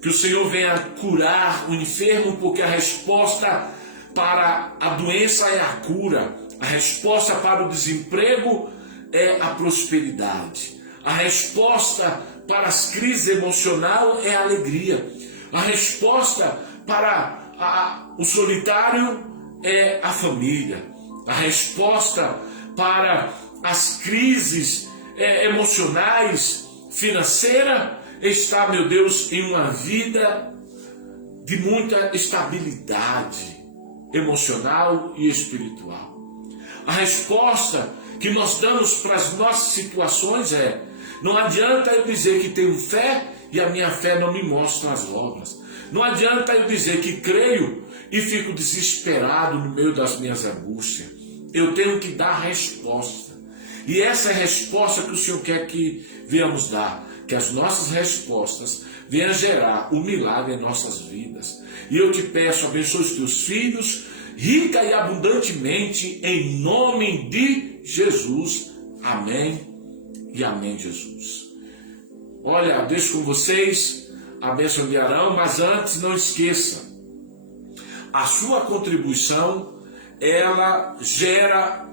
Que o Senhor venha curar o enfermo, porque a resposta para a doença é a cura. A resposta para o desemprego é a prosperidade. A resposta para as crises emocionais é a alegria. A resposta para o solitário é a família. A resposta para as crises emocionais, financeira, está, meu Deus, em uma vida de muita estabilidade emocional e espiritual. A resposta que nós damos para as nossas situações é: não adianta eu dizer que tenho fé e a minha fé não me mostra as obras. Não adianta eu dizer que creio e fico desesperado no meio das minhas angústias. Eu tenho que dar resposta. E essa é a resposta que o Senhor quer que venhamos dar. Que as nossas respostas venham gerar um milagre em nossas vidas. E eu te peço, abençoe os teus filhos, rica e abundantemente, em nome de Jesus. Amém e amém, Jesus. Olha, deixo com vocês a bênção de Arão, mas antes não esqueça, a sua contribuição, ela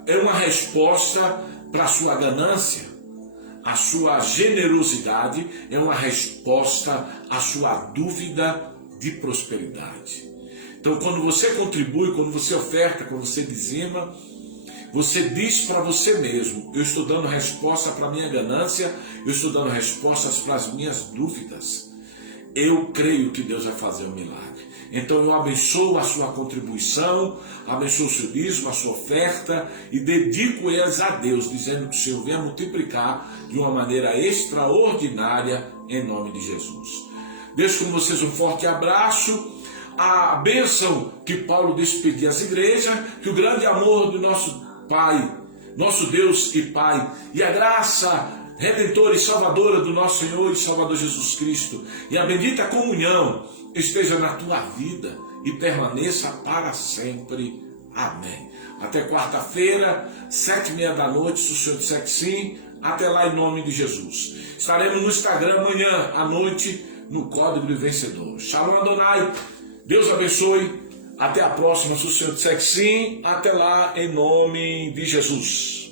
é uma resposta para a sua ganância. A sua generosidade é uma resposta à sua dúvida de prosperidade. Então, quando você contribui, quando você oferta, quando você dizima, você diz para você mesmo: eu estou dando resposta para a minha ganância, eu estou dando respostas para as minhas dúvidas. Eu creio que Deus vai fazer um milagre. Então eu abençoo a sua contribuição, abençoo o seu dízimo, a sua oferta e dedico elas a Deus, dizendo que o Senhor venha multiplicar de uma maneira extraordinária em nome de Jesus. Deixo com vocês um forte abraço. A bênção que Paulo despedia às igrejas, que o grande amor do nosso Pai, nosso Deus e Pai, e a graça redentora e salvadora do nosso Senhor e Salvador Jesus Cristo, e a bendita comunhão esteja na tua vida e permaneça para sempre. Amém. Até quarta-feira, 7h30 da noite, se o Senhor disser que sim. Até lá, em nome de Jesus. Estaremos no Instagram amanhã à noite, no Código do Vencedor. Shalom Adonai. Deus abençoe. Até a próxima, se o Senhor disser que sim. Até lá, em nome de Jesus.